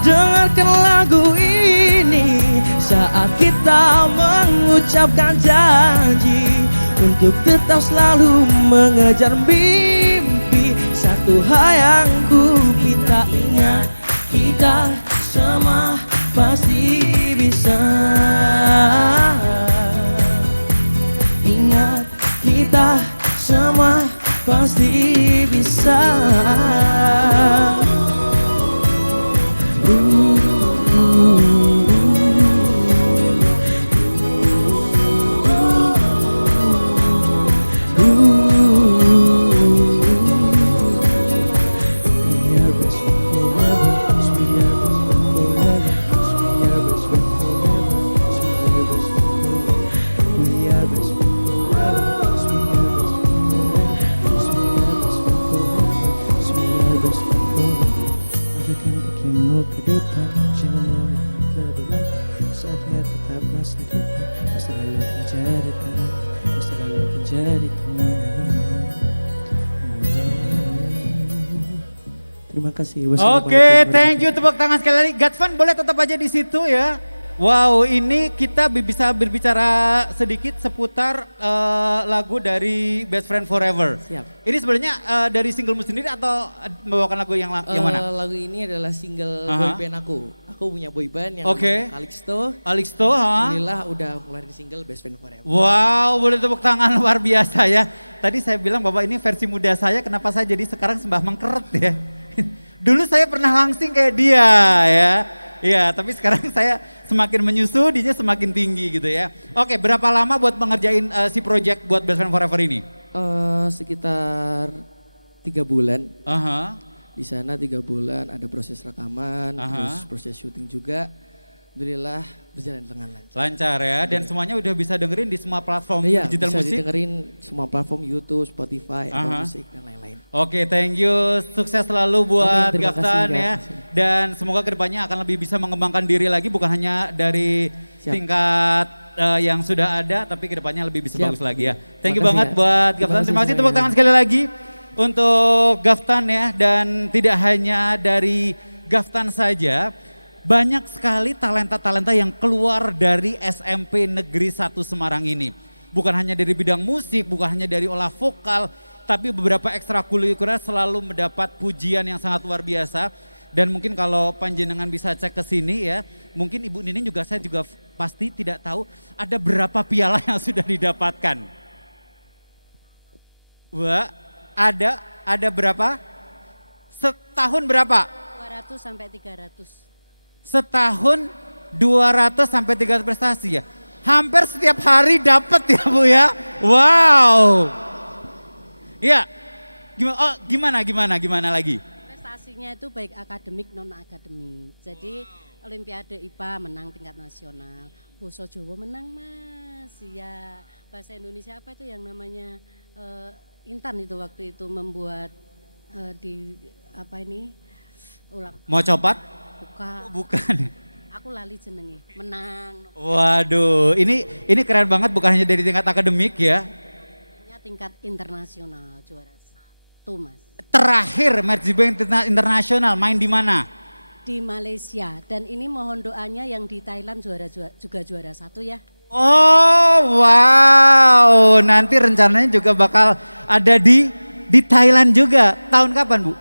Dengarkan lagu ini saat kita mengucapkan janji untuk tetap selalu mengejar mimpi. Satu hal yang ku minta, ingat, kita semua pasti bisa. Ingat, kita semua pasti bisa. Terima kasih. Oke, thank you, tepuk tangan sekali lagi. Gadvan boleh tetap aja di situ ya. Wow, ini kita bisa berbicara sedikit seputar lagu dari Best Friend Forever. Siap. Ini sebenarnya dari singlemu sendiri atau membawakan lagu yang mana? Lagu ini adalah single Aha. boyband aku. Aku punya boyband yang Oke. namanya Calixto. Calixto, ha? Alhamdulillah udah ngeluarin single Best Friend Forever. Wow, boleh tepuk tangan luar biasa ya. Tadi saya bilang Bapak ini versi muda saya, kenapa saya jadi sekarang sembah mengkeret ya. Dulu saya pernah langsing kayak dia ya. Iya, tapi sekarang saya semakin menyusu, dia semakin tinggi gitu ya. Oke, berapa lama buat mengerjain si project buat Best Friend Forever ini? Sekitar 3 bulan. Aha. Di sana 3 bulan ada proses rekaman, Aha. terus proses syuting juga. Alhamdulillah berjalan dengan lancar. Lancar ya, dan semuanya udah bisa dengerin di semua platform Iya, digital bisa musik. didengerin semua platform YouTube, Spotify, Apple Aha. Music dan lain-lain. Oke, thank you. Sukses selalu buat Oke, terima Gaftan kasih, ya. Kak. Dan semoga kedepannya akan lebih bisa mengembangkan diri lagi, bukan hanya dari Siap. tingkat yang sudah ada, tapi kedepannya lebih bisa Siap. bagus lagi ya. Thank you Makasih, banget Kak. buat Terima Gaftan. kasih Terima kasih, semuanya. tepuk tangan sekali lagi untuk Gaftan ya. Dan tidak hanya dari Gaftan saja, banyak sekali talenta-talenta yang keluar dari SMP Negeri 1 Semarang ini. Bukan hanya dari bidang musik, bukan hanya dari olah vokal, tapi beberapa ekstrakurikuler selalu mendapat pujian yang sangat luar biasa. Dan mungkin kalau panjenengan bisa cek ke sini ya, mungkin Ibu Nining juga, saya juga pasti tidak tahu ada berapa piala yang sudah didapatkan. Wah, ada berapa? Setahun berapa? 200 sampai 300. Setahun 200 sampai 300 prestasi ya. Hampir setiap hari dapat ya Bu ya. Wow. Ya. Gimana lagi? Prestasinya itu baik akademik non akademik. Jadi Olimpiade IPA menang tingkat nasional. Basa Jawa menang Mas. Ya, bahasa Indonesia apa itu yang namanya Intan itu waktu itu membuat di apa ini ulang. Mau copot? Bukan. Aku lali jenenge, menang. Waduh, ini keren banget, bukan hanya dari tingkat akademik ya. Tingkat internasional juara 1 Mas. Terakhir Mercedes Internasional main di mana? Di Malaysia, dan ini mohon doanya yang di Thailand juga juara 1 ya. Oh wow, nanti rencananya juga bakal ada di Thailand juga. Tahun kapan Bu?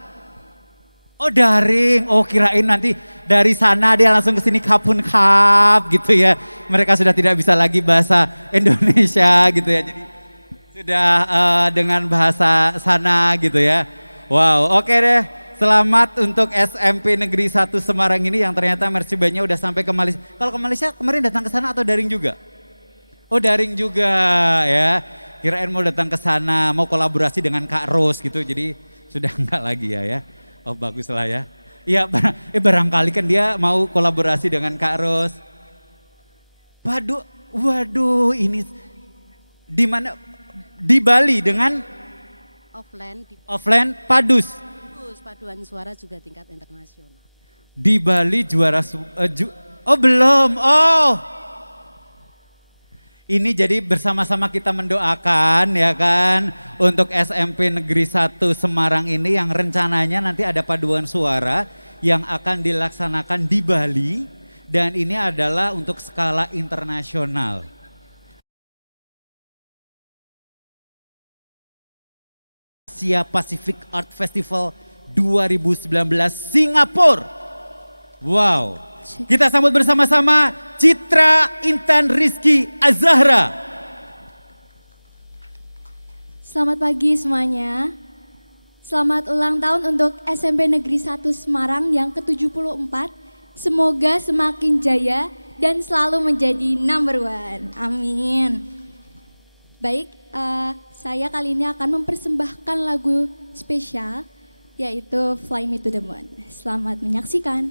Oh daring, oh kirain nanti dari sana dia langsung ke sini kapun kap gitu ya. Mereka sudah tidak bisa lagi bahasa Indonesia gitu ya. Jadi sudah dengan bahasa sana gitu ya. Wow, oke deh. Selamat untuk SMP Negeri 1 Semarang ini yang ternyata Mercy-nya udah sampai ke Malaysia. Kalau ke Malaysia kemarin datang ke sana atau daring juga? Oh daring juga ya. Kirain mau datang ke sana, mau kolaborasi dengan Kak Ros gitu. Jadi sudah enggak lagi ya. Oh bagus lah ya. Iya barangkali kan dia mau kolaborasi dengan Kak Ros. Waduh ini di mana? Di Bali dengan Offline Padus. paduan suara juga tingkat internasional. Di Bali juara oh belum. Oh. Ini jadi bersama-sama kita mendoakan ya kan untuk SMP Negeri 1 Semarang ini yang rencananya nanti ada paduan suara yang akan dilaksanakan di Bali dan ini adalah untuk skala internasional. Asia Pacific Art Festival 2019 Singapura. Wow. Kita sambut bersama-sama Citra Intan Rizky Azahra. Selamat pagi semuanya. Selamat ulang tahun untuk SMP Negeri 1 Semarang yang ke-74. Semoga semakin jaya dan selalu menjadi number one. Amin. Baik, saya kali ini akan mempersembahkan lagu spesial yaitu Fly Me to the Moon. Selamat menyaksikan.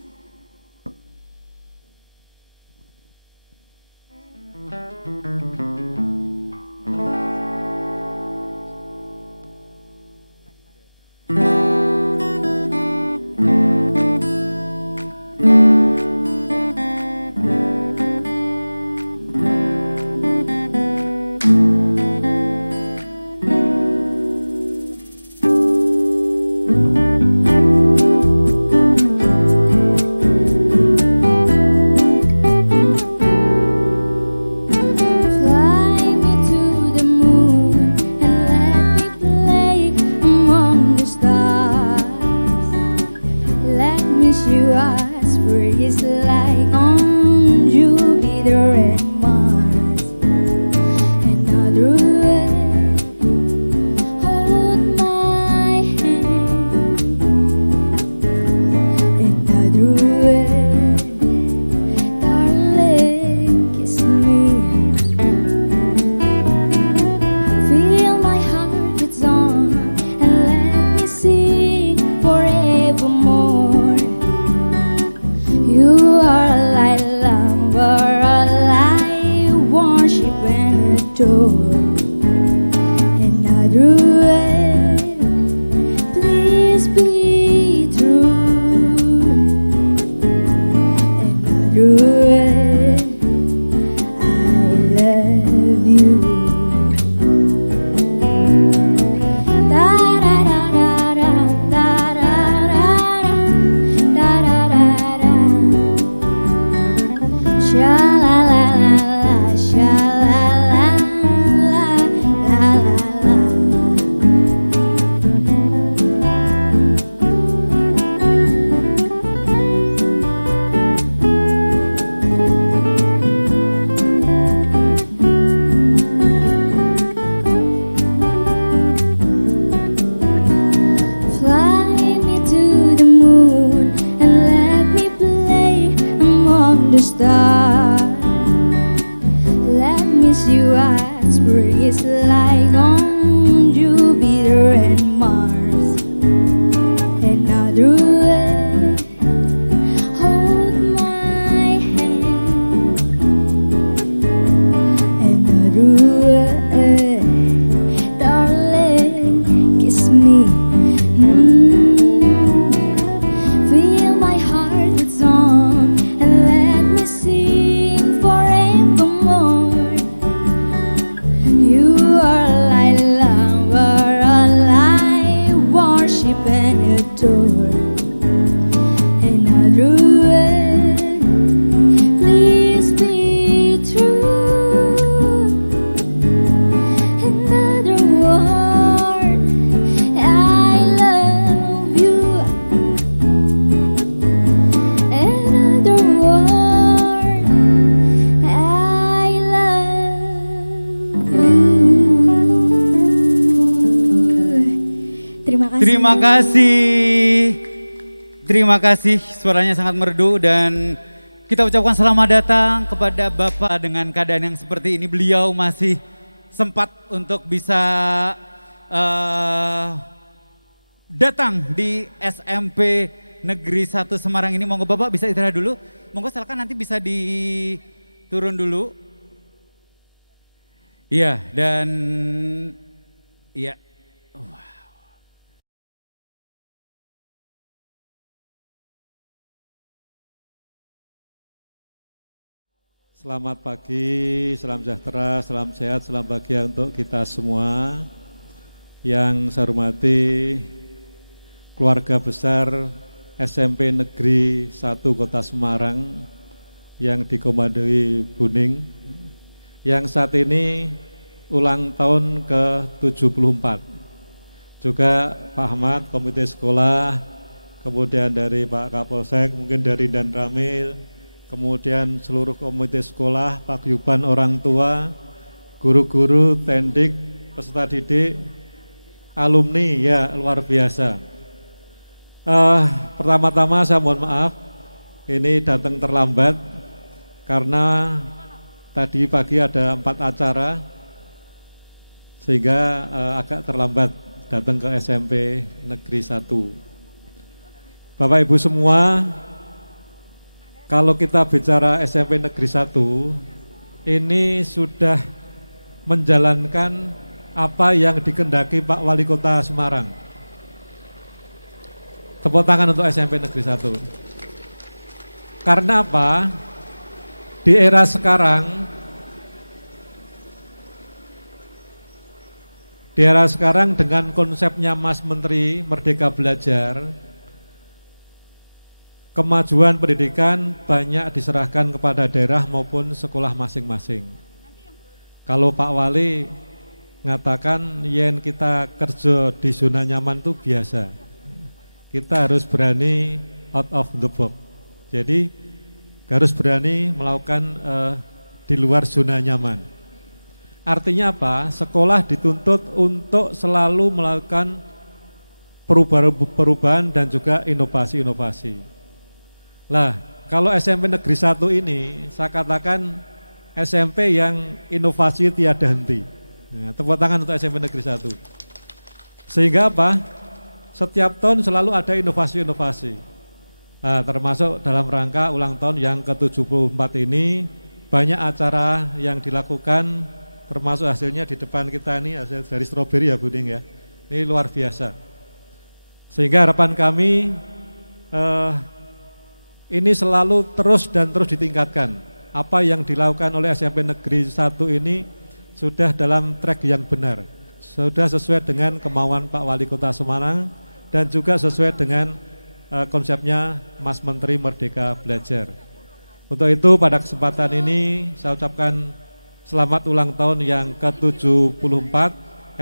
You are a light lamp, where I worship and adore. Another way, please be true. Another way, I love you. Da da da da da da da da da da. Sha la la la la, sha la la la la la. Fly me to the moon and let me play among the stars. Let me see what spring is like on Jupiter and Mars. Another way, hold my hand. Another way, darling, kiss me. Fill my heart with song and let me sing forevermore. You are a light lamp, where I worship and adore. Another way, please be true. Another word, I love you. Another word, I love you. Terima kasih. Terima kasih. Terima kasih, suaranya sangat merdu dan kita ucapkan selamat datang kepada Bapak dengan keadaan yang seperti ini. Beliau masih sempat untuk bisa datang di SMP Negeri 1 Semarang ini. Monggo Bapak bisa istirahat dulu. Monggo silakan nanti bisa diturun dulu. Iya, dan iya. Selamat pagi, salam sejahtera, salam sehat, salam bahagia untuk kita semua. Yang saya hormati keluarga besar SMP Negeri 1 Kota Semarang yang dikomandoi Buning, yang saat ini ulang tahun ke-74. Juga Pak Ahmad, komite sekolah, kemudian dari Pak Kapolsek, mungkin dari Dan Ramil, kemudian seluruh komite sekolah, paguyuban orang tua, guru-guru, tendik, peserta didik, alumni, ya luar biasa. Pertama-tama saya mohon maaf, ini datang terlambat karena tadi pagi ada 4 acara sehingga agak terlambat datang ke SMP Negeri 1. Bapak Ibu semua, kalau kita bicara SMP Negeri 1, ini sudah menjalankan apa yang dikehendaki Pak Wali Kota Semarang. Tepuk tangan untuk SMP Negeri 1. Karena apa? Di era sekarang dengan konsepnya Mas Menteri Merdeka Belajar, kemajuan pendidikan banyak diserahkan kepada daerah maupun sekolah masing-masing. Kalau Pak Wali ngatakan yen kita kerja di zona nyaman itu biasa. Kita harus berani out of the box. Jadi harus berani melakukan di luar zona nyaman. Artinya apa? Sekolah dituntut untuk selalu melakukan perubahan dan juga inovasi-inovasi. Lah, kalau SMP Negeri 1 ini saya katakan SMP yang inovasi tiada henti. Nah, tepuk tangan untuk SMP Negeri 1. Sehingga apa? Setiap tahun selalu ada inovasi-inovasi. termasuk dalam rangka ulang tahun yang ke-74 ini banyak acara yang dilakukan, termasuk hasilnya di depan kita ini hasil dari stroberi ya Bu Ning ya. Ini luar biasa. Sehingga harapan kami ini selalu terus dan terus ditingkatkan. Apa yang dilakukan oleh SMP Negeri 1 ini sudah dalam track yang benar, sudah sesuai dengan kemauan Pak Wali Kota Semarang dan juga sesuai dengan konsepnya Mas Menteri Merdeka Belajar. Untuk itu pada kesempatan ini saya ucapkan selamat ulang tahun yang ke-74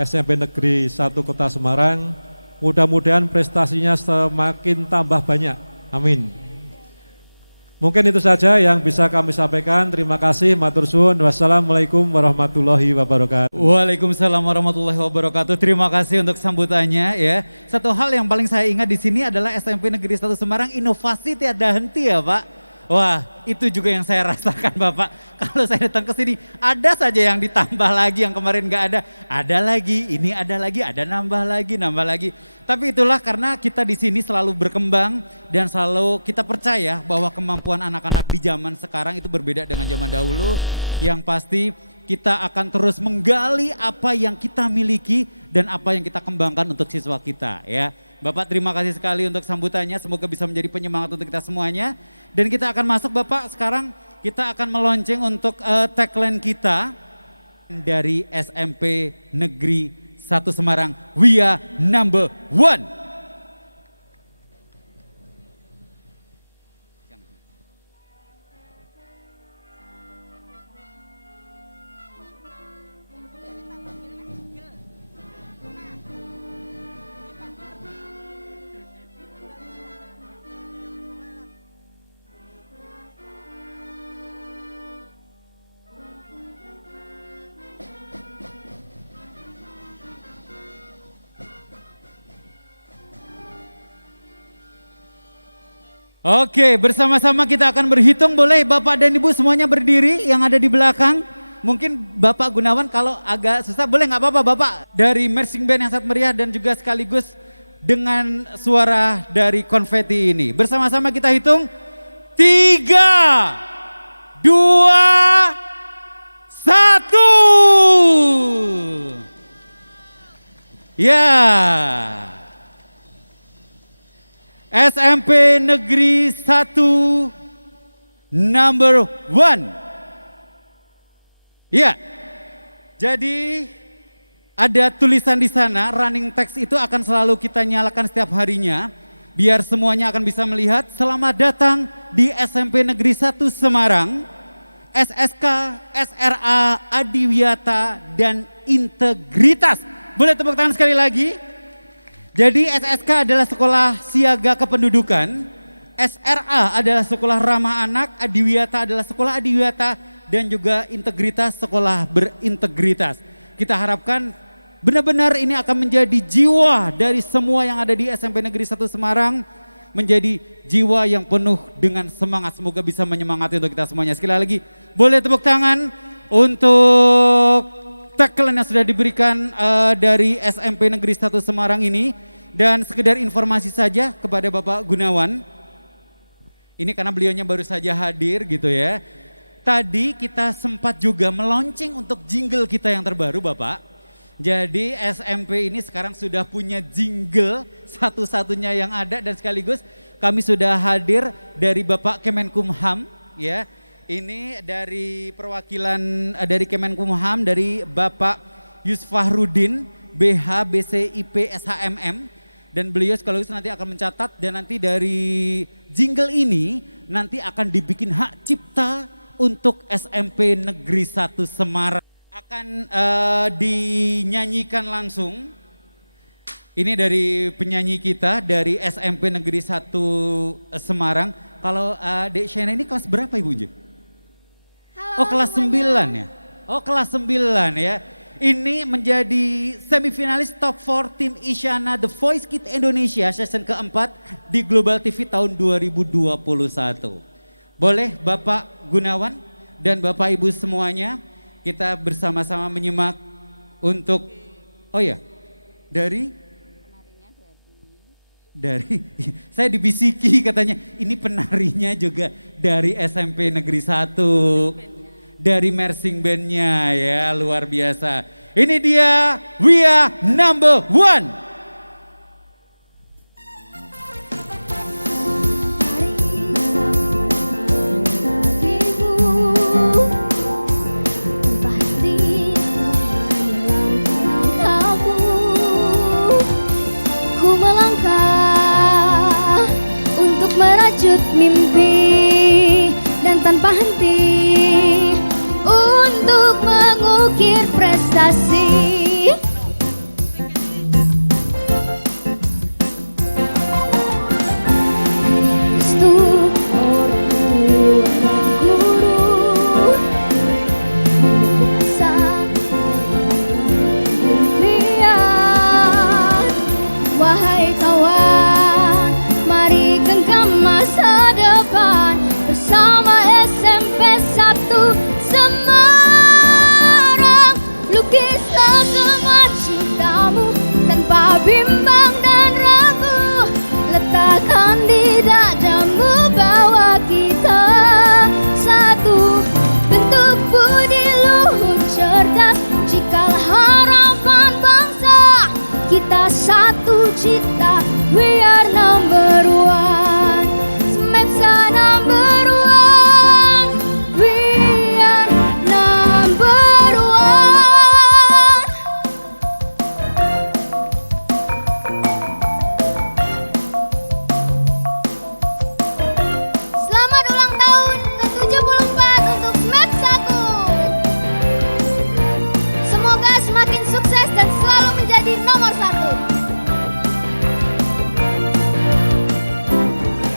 SMP Negeri 1 Kota Semarang. Mudah-mudahan prestasinya semakin tambah banyak. Amin. Mungkin itu saja yang bisa kami sampaikan. Terima kasih, matur suwun. Wassalamualaikum warahmatullahi wabarakatuh. Waalaikumsalam warahmatullahi wabarakatuh. Terima kasih untuk sambutannya ya. Satu hal yang paling saya ingat di sini adalah SMP Negeri 1 Semarang inovasi tiada henti ya Pak. Wah, itu juga yang saya rasakan Bapak. Kalau saya datang ke sini, ada saja yang ditambah lagi yang kemarin nggak ada. Ada lagi, ini ada lagi, ada nambah lagi. Tapi itulah karena kita di sini selalu berkembang dan selalu kita percaya bahwa kemampuan anak-anak di zaman sekarang itu berbeda dengan zaman dahulu. Yang pasti kita akan terus menggali apa yang kita miliki dan apa yang kita kembangkan untuk siswa kita ya. Bapak terima kasih sekali untuk sambutannya, semoga bisa menjadi penyemangat untuk kita semuanya. Dan kita akan masuk Bapak, sekarang kita akan melonceng untuk tagline kita dari SMP Negeri 1 Semarang, We Are Number One. Oke, bersama-sama kita akan berhitung, boleh Bapak dan Ibu semuanya berdiri yang ada di belakang. Mungkin Bapak Gunawan kalau agak susah boleh nggak apa-apa Bapak dari marching band yang sangat meriah dan juga sekaligus dengan suara dari konfeti ini. Bersama-sama kita hitung 3, 2, 1. Ya. SMP Negeri 1 Number One. Ya, jadi ada tulisan di sana, running text itu akan selalu kita nyalakan setiap harinya, biar semuanya akan bisa melihat. Selamat datang di SMP Negeri 1 Semarang, SSK, SRA, Adiwiyata, dan Integritas. Boleh tepuk tangan sekali lagi? Jadi SSK adalah sekolah siaga kependudukan, SRA adalah sekolah ramah anak, Adiwiyata adalah sekolah adiwiyata, dan juga Integritas sekolah berintegritas. Kita harapkan benar-benar ini akan menjadi jiwa dari semua yang ada di SMP Negeri 1 Semarang, menjadi jiwa yang penuh dengan semangat. Semoga bisa menyemangati untuk kita semuanya. Sekali lagi boleh tepuk tangan untuk tagline yang sudah diberikan dari SMP Negeri 1 Semarang ini. Dan sekedar informasi saja kepada Bapak Gunawan, ini karena beliaunya baru saja hadir gitu ya. Tadi kita sempat juga melonceng untuk jingle kita yang terbaru Bapak. Jadi SMP ini sekarang sudah punya jingle satu-satunya yang ada, dan sekaligus kami sudah hadir dari Bapak Kemenkumham ya. Ini dari perwakilan dari Kemenkumham, dari Bapak Yusfahrudin, BH, BCIP, SHMM. Dan beliau sekaligus nanti akan mencatat, dan nanti dari jingle ini nanti akan dibikin hak cipta untuk SMP Negeri 1 Semarang. Akan dinyanyikan langsung. Ini dari penyanyi kita dari SMP Negeri 1 Semarang. Kalau Dek Shena ini kelas berapa Ibu Ju? Oh kelas 9 ya. Oh kelas 9 ya. Ini menjadi semifinalis top 4 tim Isyana The Voice Kids Indonesia season keempat di Global TV tahun 2021. Boleh Bapak Gunawan dan Bapak Ibu semuanya kita bersama-sama menyimak untuk, oh ya, dari Saya dibisiki katanya, ini penarinya juga dari SMP Negeri 1. Dari marching bandnya ya, luar biasa. Ini dia, We Are Number One. Merajut mimpi dan tanpa henti untuk mengukir prestasi. Restu orang tua guru, asa impian. Wahai kawan, mari genggam masa depan bersama SMP 1 Semarang. Lukislah semua cintamu tanpa bimbang dan ragu. Letakkan di dadamu bahwa kita satu. Bentuk budi luhur cerdas, cikal harapan bangsa. Kita satu cita, we are number one. Smepsa number one, we are number one. Selamat ulang tahun ke-74 untuk Smepsaku. Semoga semakin sukses dan selalu menjadi nomor 1.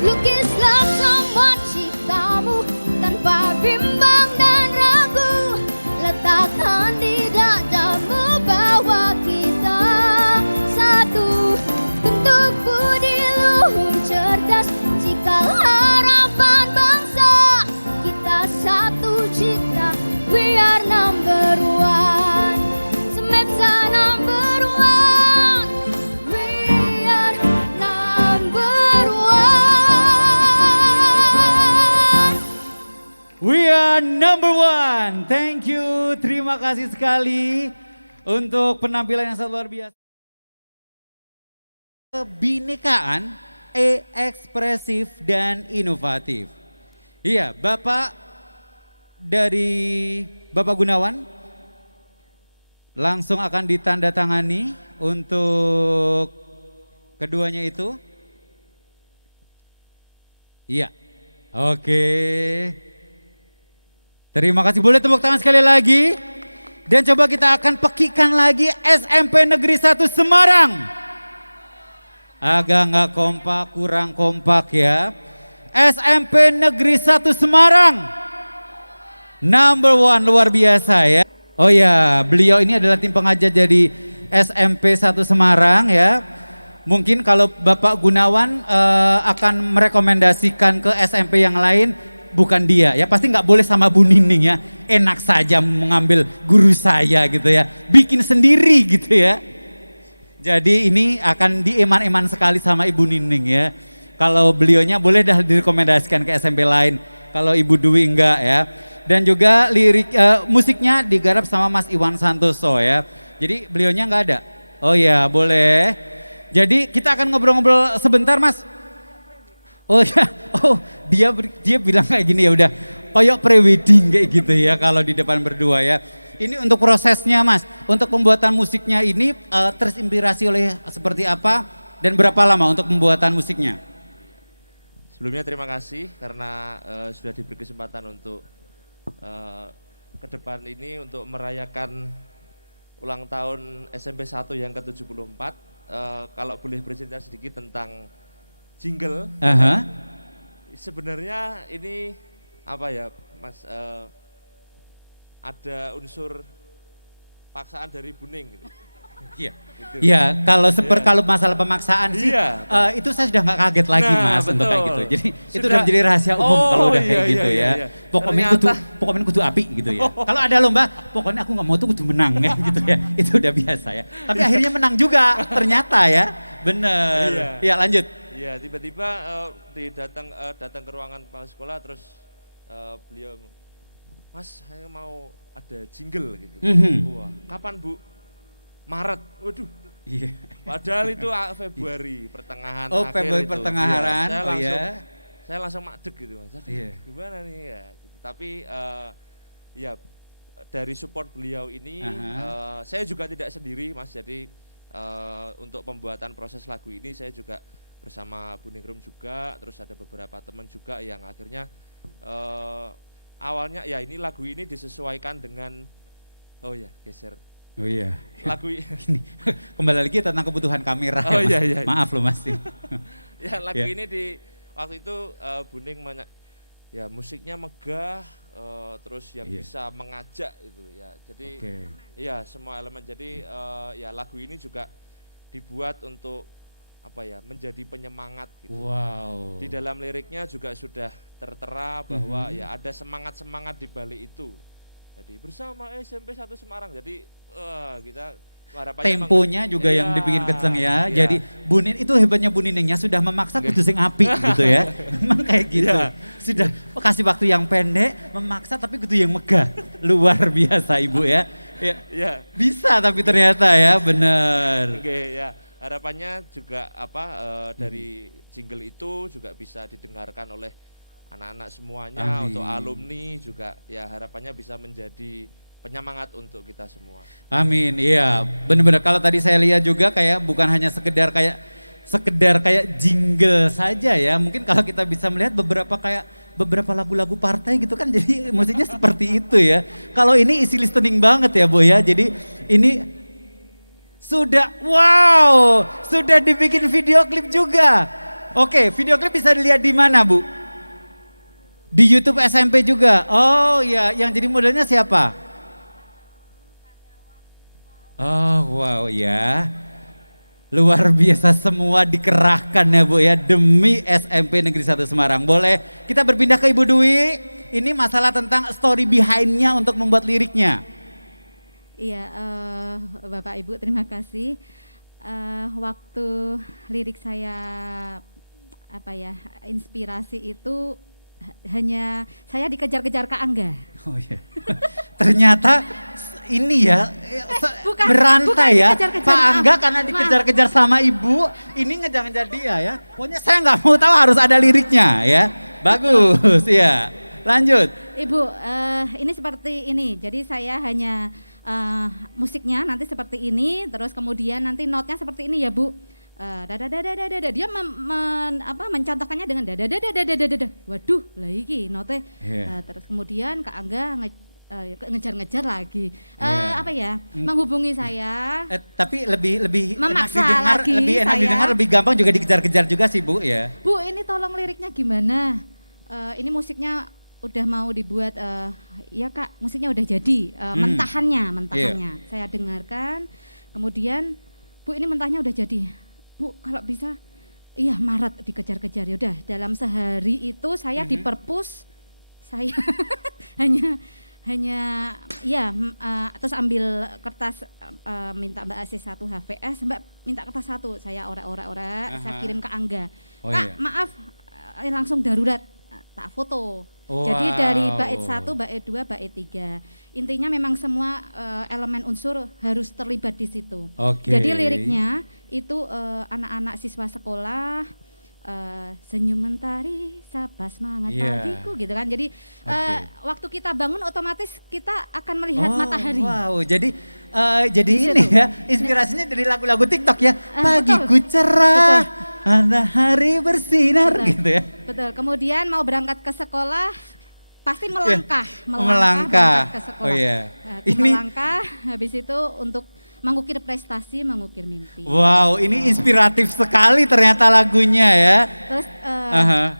Lukislah semua citamu tanpa bimbang dan ragu. Letakkan di dadamu bahwa kita satu. Bentuk budi luhur cerdas, cikal harapan bangsa. Kita satu cita, we are number one. Smepsa number one, we are number one. We are number one. Thank you, terima kasih sekali untuk penampilan yang sangat luar biasa. Kebinekaan, ekspresif dan inovatif. Iya, Bapak dari Bapak Gunawan langsung akan ditandatangani untuk keduanya itu. Iya, oke. Terima kasih, boleh tepuk tangan sekali lagi. Dan coba kita akan pekikan lagi SMP Negeri 1 Semarang. Agak nggak kompak, kurang kompak ya. SMP Negeri 1 Semarang. Number one, luar biasa ya. Oh ya, beliau ini adalah tim pengajar dari SMP 1 Semarang ya. Mungkin kalau Bapak Gunawan akan merekomendasikan ke SMP yang lain, bukan dia ya, pasti nggak boleh sama Bu Nining ya. Enak saja mengambil guru saya gitu ya, bikin sendiri gitu ya. Jadi ini akan dieman-eman sekali sama Ibu Nining ya. Kalau beliaunya boleh dah direkomendasikan ke SMP lain, kalau Ibu Dwi enggak ya. Dan juga lirik musiknya digarap sama Mas Iwan Santoso ya. Jadi beliaunya nggak ada. Oh ya, boleh. Jadi kita akan ngobrol-ngobrol sebentar Mas. Oh ya, oh dia bilang kayak gini ya, udah koyok prewedding kayak gitu ya kalau di depan berdua ya. Ini untuk prosesnya Mas, untuk pembuatan musiknya ini terinspirasi oleh seperti apa dan berapa lama untuk pembuatan musiknya? Sebelumnya terima kasih karena sudah diberi kesempatan untuk ke depan ini untuk merayakan ulang tahun SMP 1 yang ke-74. Kalau boleh bercerita sedikit tentang jingle. Sebenarnya ini apa ya Mas, ada unsur paksaan dari Buning gitu. Iya. Gitu. Iya, kalau masalah pemaksaan sih, Iya. itu saya sudah nggak kaget lagi Nah, Mas untuk kayak betul. gitu. Jadi itu Sudah. udah menjadi rahasia umum kalau udah iya, kayak gitu iya, ya. iya. Pokoknya kudu api gitu ya. Kalau ada lomba, pokoknya aku nggak mau tuh kudu menang ya gitu ya. Itu udah biasa ya. Tapi akhirnya menang juga ternyata ya. Bener. Iya. Iya lanjut. Iya, tiba-tiba datang ke ruangan kepala sekolah terus beliau, Mas saya mau ada jingle gitu. Wah, kapan Bu? Maret. Waduh. Iya. Padahal itu Februari pertengahan Oh, akhir Februari itu. pertengahan. Iya, Oh, saya langsung madeg gitu Mas. Aduh, Iya. gimana nih ya. Gitu. Tapi ya dari support beliau ini saya juga tidak sendiri Mas. Jadi untuk pembuatan proses lagu ini saya juga bersama Bu Ningrum juga, terus ada beberapa teman juga yang akhirnya awalnya ya ini lagu ini disesuaikan dengan geser. Oh iya. Lagu ini kembali lagi tentang kebutuhan kamera. Oh ya, Mas. iya. Maaf loh Mas. Ya lagu ini waktu itu Buning ya musiknya megah, terus yang bisa mengajak gitu ya. Jadi ya semua elemen. Jadi ya lagu ini juga dibuat untuk menjadi penyemangat gitu. Wow. Di dalam liriknya juga sudah tertera bahwa ya ada semangat-semangat di balik itu. Jadi bersama SMP 1 Semarang. Jadi kita harapannya temponya juga yang dibikin kenceng ya. Jadi Bunin itu hebatnya Bu Niningnya sudah memaksa kudu sing api gitu ya. Memang kayak gitu. Sudah kasih waktu yang pendek, memaksa tapi kudu yang megah. Luar biasa Ibu ya. Ya. Bisa tapi ternyata ya, bener. Oke, ya. Harapannya juga dari jingle itu juga bisa didengarkan oleh anak-anak semuanya. Untuk alumni juga ya harapannya bisa menjadi penyemangat untuk kita semua. Amin. Iya, benar-benar kalau tadi saya lihat juga kayak bukan hanya sekedar kayak jingle saja ya. Mungkin kalau kita bisa melihat beberapa lagu-lagu partai gitu kan, jadi musiknya seperti itu ya. Kalau ini isi listening banget ya Bu ya. Jadi ini sudah dibikin video klip juga. Oke, video klip bisa dilihat di mana Bu? Di YouTube SMP juga. Oh ya, yang jadi modelnya siapa? Oh wow ya. Luar biasa semua dikerahkan ya Bu ya demi SMP Negeri 1 Semarang. Boleh kita berpindah ke Ibu Dwi. Ini masalah tentang story behind-nya untuk membuat liriknya. Iya, Bapak Ibu terima kasih. Waktu lirik saya inspirasi itu hanya saya dikejar-kejar Kak Angga. Oh iya. Ternyata ini ya berantai ya. Pak Angga karena dikejar-kejar sama Ibu, ini ngejar-ngejar dia ya. Pokoknya saya nggak mau tahu, harus ada liriknya ya. Bagus ya. Lanjut. Ibu, ini seperti ini. Jadi saya hanya musiknya nanti seperti ini, terus kemudian nanti notnya seperti ini ya Bu. Dia mencontohkannya dengan dada. Waduh, lah iki note. Terus kemudian Kak Angga ngejar-ngejar lagi. Menghubungi saya. Tapi lebih memaksa enak didengar, lagi lebih enak didengar, lebih gampang juga dikejar-kejar juga sih Bu ya. Bu, ini tolong liriknya gimana? Ini musiknya udah mau dibuat, ya Kak, musiknya udah jadi, mentahannya. Saya dengarkan, kemudian Bu ini mentahnya udah jadi. Bu kalau bisa, iya Maret dikejar-kejar. Yaudah dalam sehari itu saya di perpus, saya hanya terus ambil kertas, minta Mbak Asis 1 HVS, Mbak minta kertas 1, saya ora-ora, saya kirim ke Angga. Kak maaf, langsung darurat, tak foto. Jadi dari bait 1, bait 2, bait 3. Intinya memang semua elemen unsur harus terlibat di situ. Jadi liriknya itu anak-anak siswa sekolah, senyum mentari, sapa semangat pagiku gitu kan. Jadi waktu kita bangun otomatis kita akan melihat matahari. Wow, jadi ini ya inspirasinya dari lagu-lagu TikTok ya. Pagiku cerah, matahari bersinar gitu ya. Betul. Kemudian mau berangkat ke sekolah pasti melangkah ke sekolah. Melangkah, habis itu untuk mengukir prestasi, mengukir mimpi. Wow, ini inspiratif sekali ternyata lagunya ya. Terus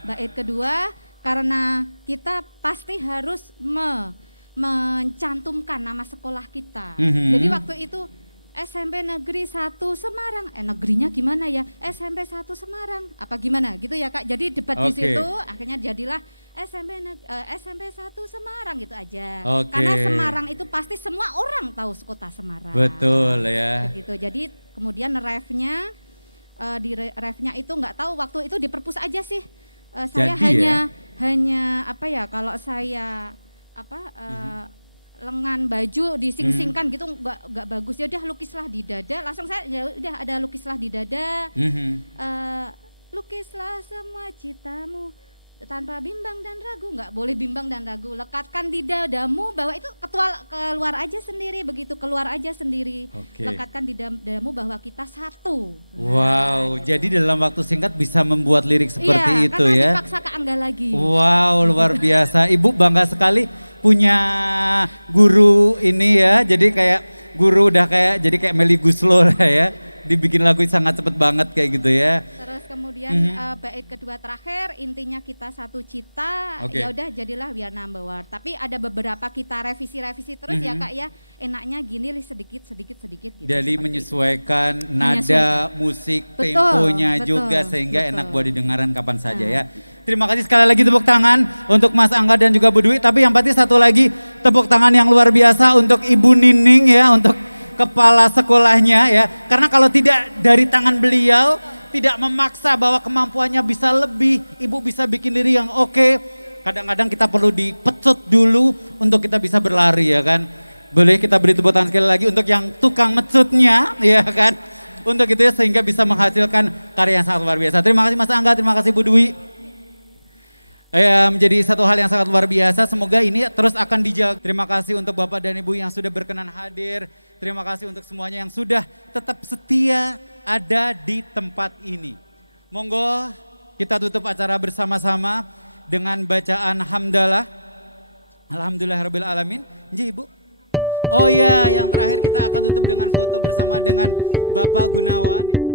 bait kedua, karena kita pasti harus mencantumkan nama sekolah kita. Jadi waktu itu SMP Negeri 1 Semarang. Negerinya gimana ya? SMP 1 Semarang. Apa gimana gitu ya Kak. Jadi debat di situ akhirnya jadilah SMP 1 Semarang gitu aja. Karena Semarang itu pasti semua orang tahu kota Semarang. Betul ya. Begitu. Jadi kemudian refnya di refnya itu nggak tahu waktu itu di perpus aja sih. Saya hanya apa ya, kalau saya lengan baju dising-singkan gitu nggak bagus, ya udah lukislah di dada, langsung saya ya udah ada lukislah di dada, lukislah semua citamu tanpa bimbang dan ragu, nggak boleh bimbang dan ragu, lekatkan di dadamu bahwa itu keluar aja sendiri, begitu keluar aja sendiri, lekatkan di dadamu bahwa kita satu. Wow, jadi dalam waktu singkat bisa membuat lirik seperti itu ya? Iya, dipaksa ke Angga lagi. Wow, luar biasa. Ibu bangga sekali punya guru ini ya, jadi kayak guru udah jadi kayak Melly Guslo lah ya, dibikin lagu sangat cepet banget kayak gitu ya. Terus kemudian bait kedua terakhir, intinya kita satu cita, ya udah jadilah biar number one. Tapi ada beberapa kita revisi terus ya Kak ya, enaknya gini sedikit gitu. Jadi menyesuaikan nada, musik, temponya juga sehingga enak buat didengaran kapan saja ya. Terima kasih sekali lagi, tepuk tangan untuk Mas Angga dan juga Bu Dwi. Tapi yang pasti satu lagi tepuk tangan yang luar biasa untuk Ibu Nining ya, untuk kepala sekolahnya ya. Karena kalau tidak dari tangan beliau, tidak memaksa bahwa kemampuannya bisa lebih, Ibu bisa bikin diri yang oke. Kadang-kadang kita perlu dipecut dulu untuk kita bisa berlari ya kan. Boleh kita beri tepuk tangan sekali lagi untuk yang tukang mecutnya ya kan. Untuk itu ya, sehingga bisa menghasilkan karya yang sangat luar biasa. Terima kasih Mas Angga, terima kasih Bu Dwi. Menjadi satu hal yang sangat luar biasa, semoga ini terus akan dijaga. Terima kasih untuk Bapak dan Ibu yang sudah berkenan hadir. Terima kasih untuk semuanya yang sudah tetap setia ada di tempat ini. Monggo kita tutup acara bersama-sama dengan bacaan hamdalah. Alhamdulillahirabbil alamin. Nggih Ibu. Oh ya, yang terakhir kita akan tutup dengan foto bersama dengan Bapak Gunawan.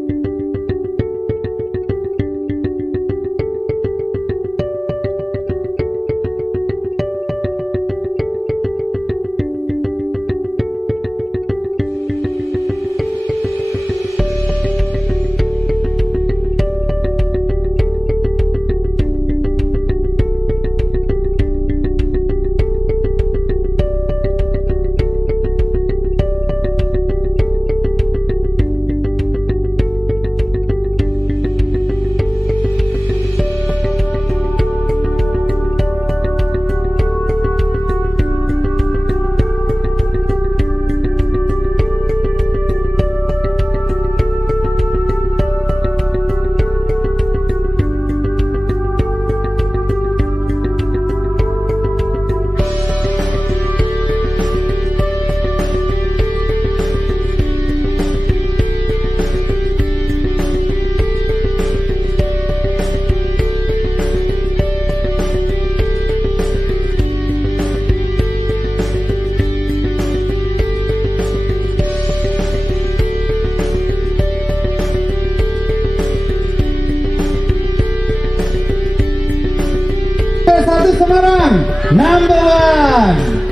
Semarang, number one.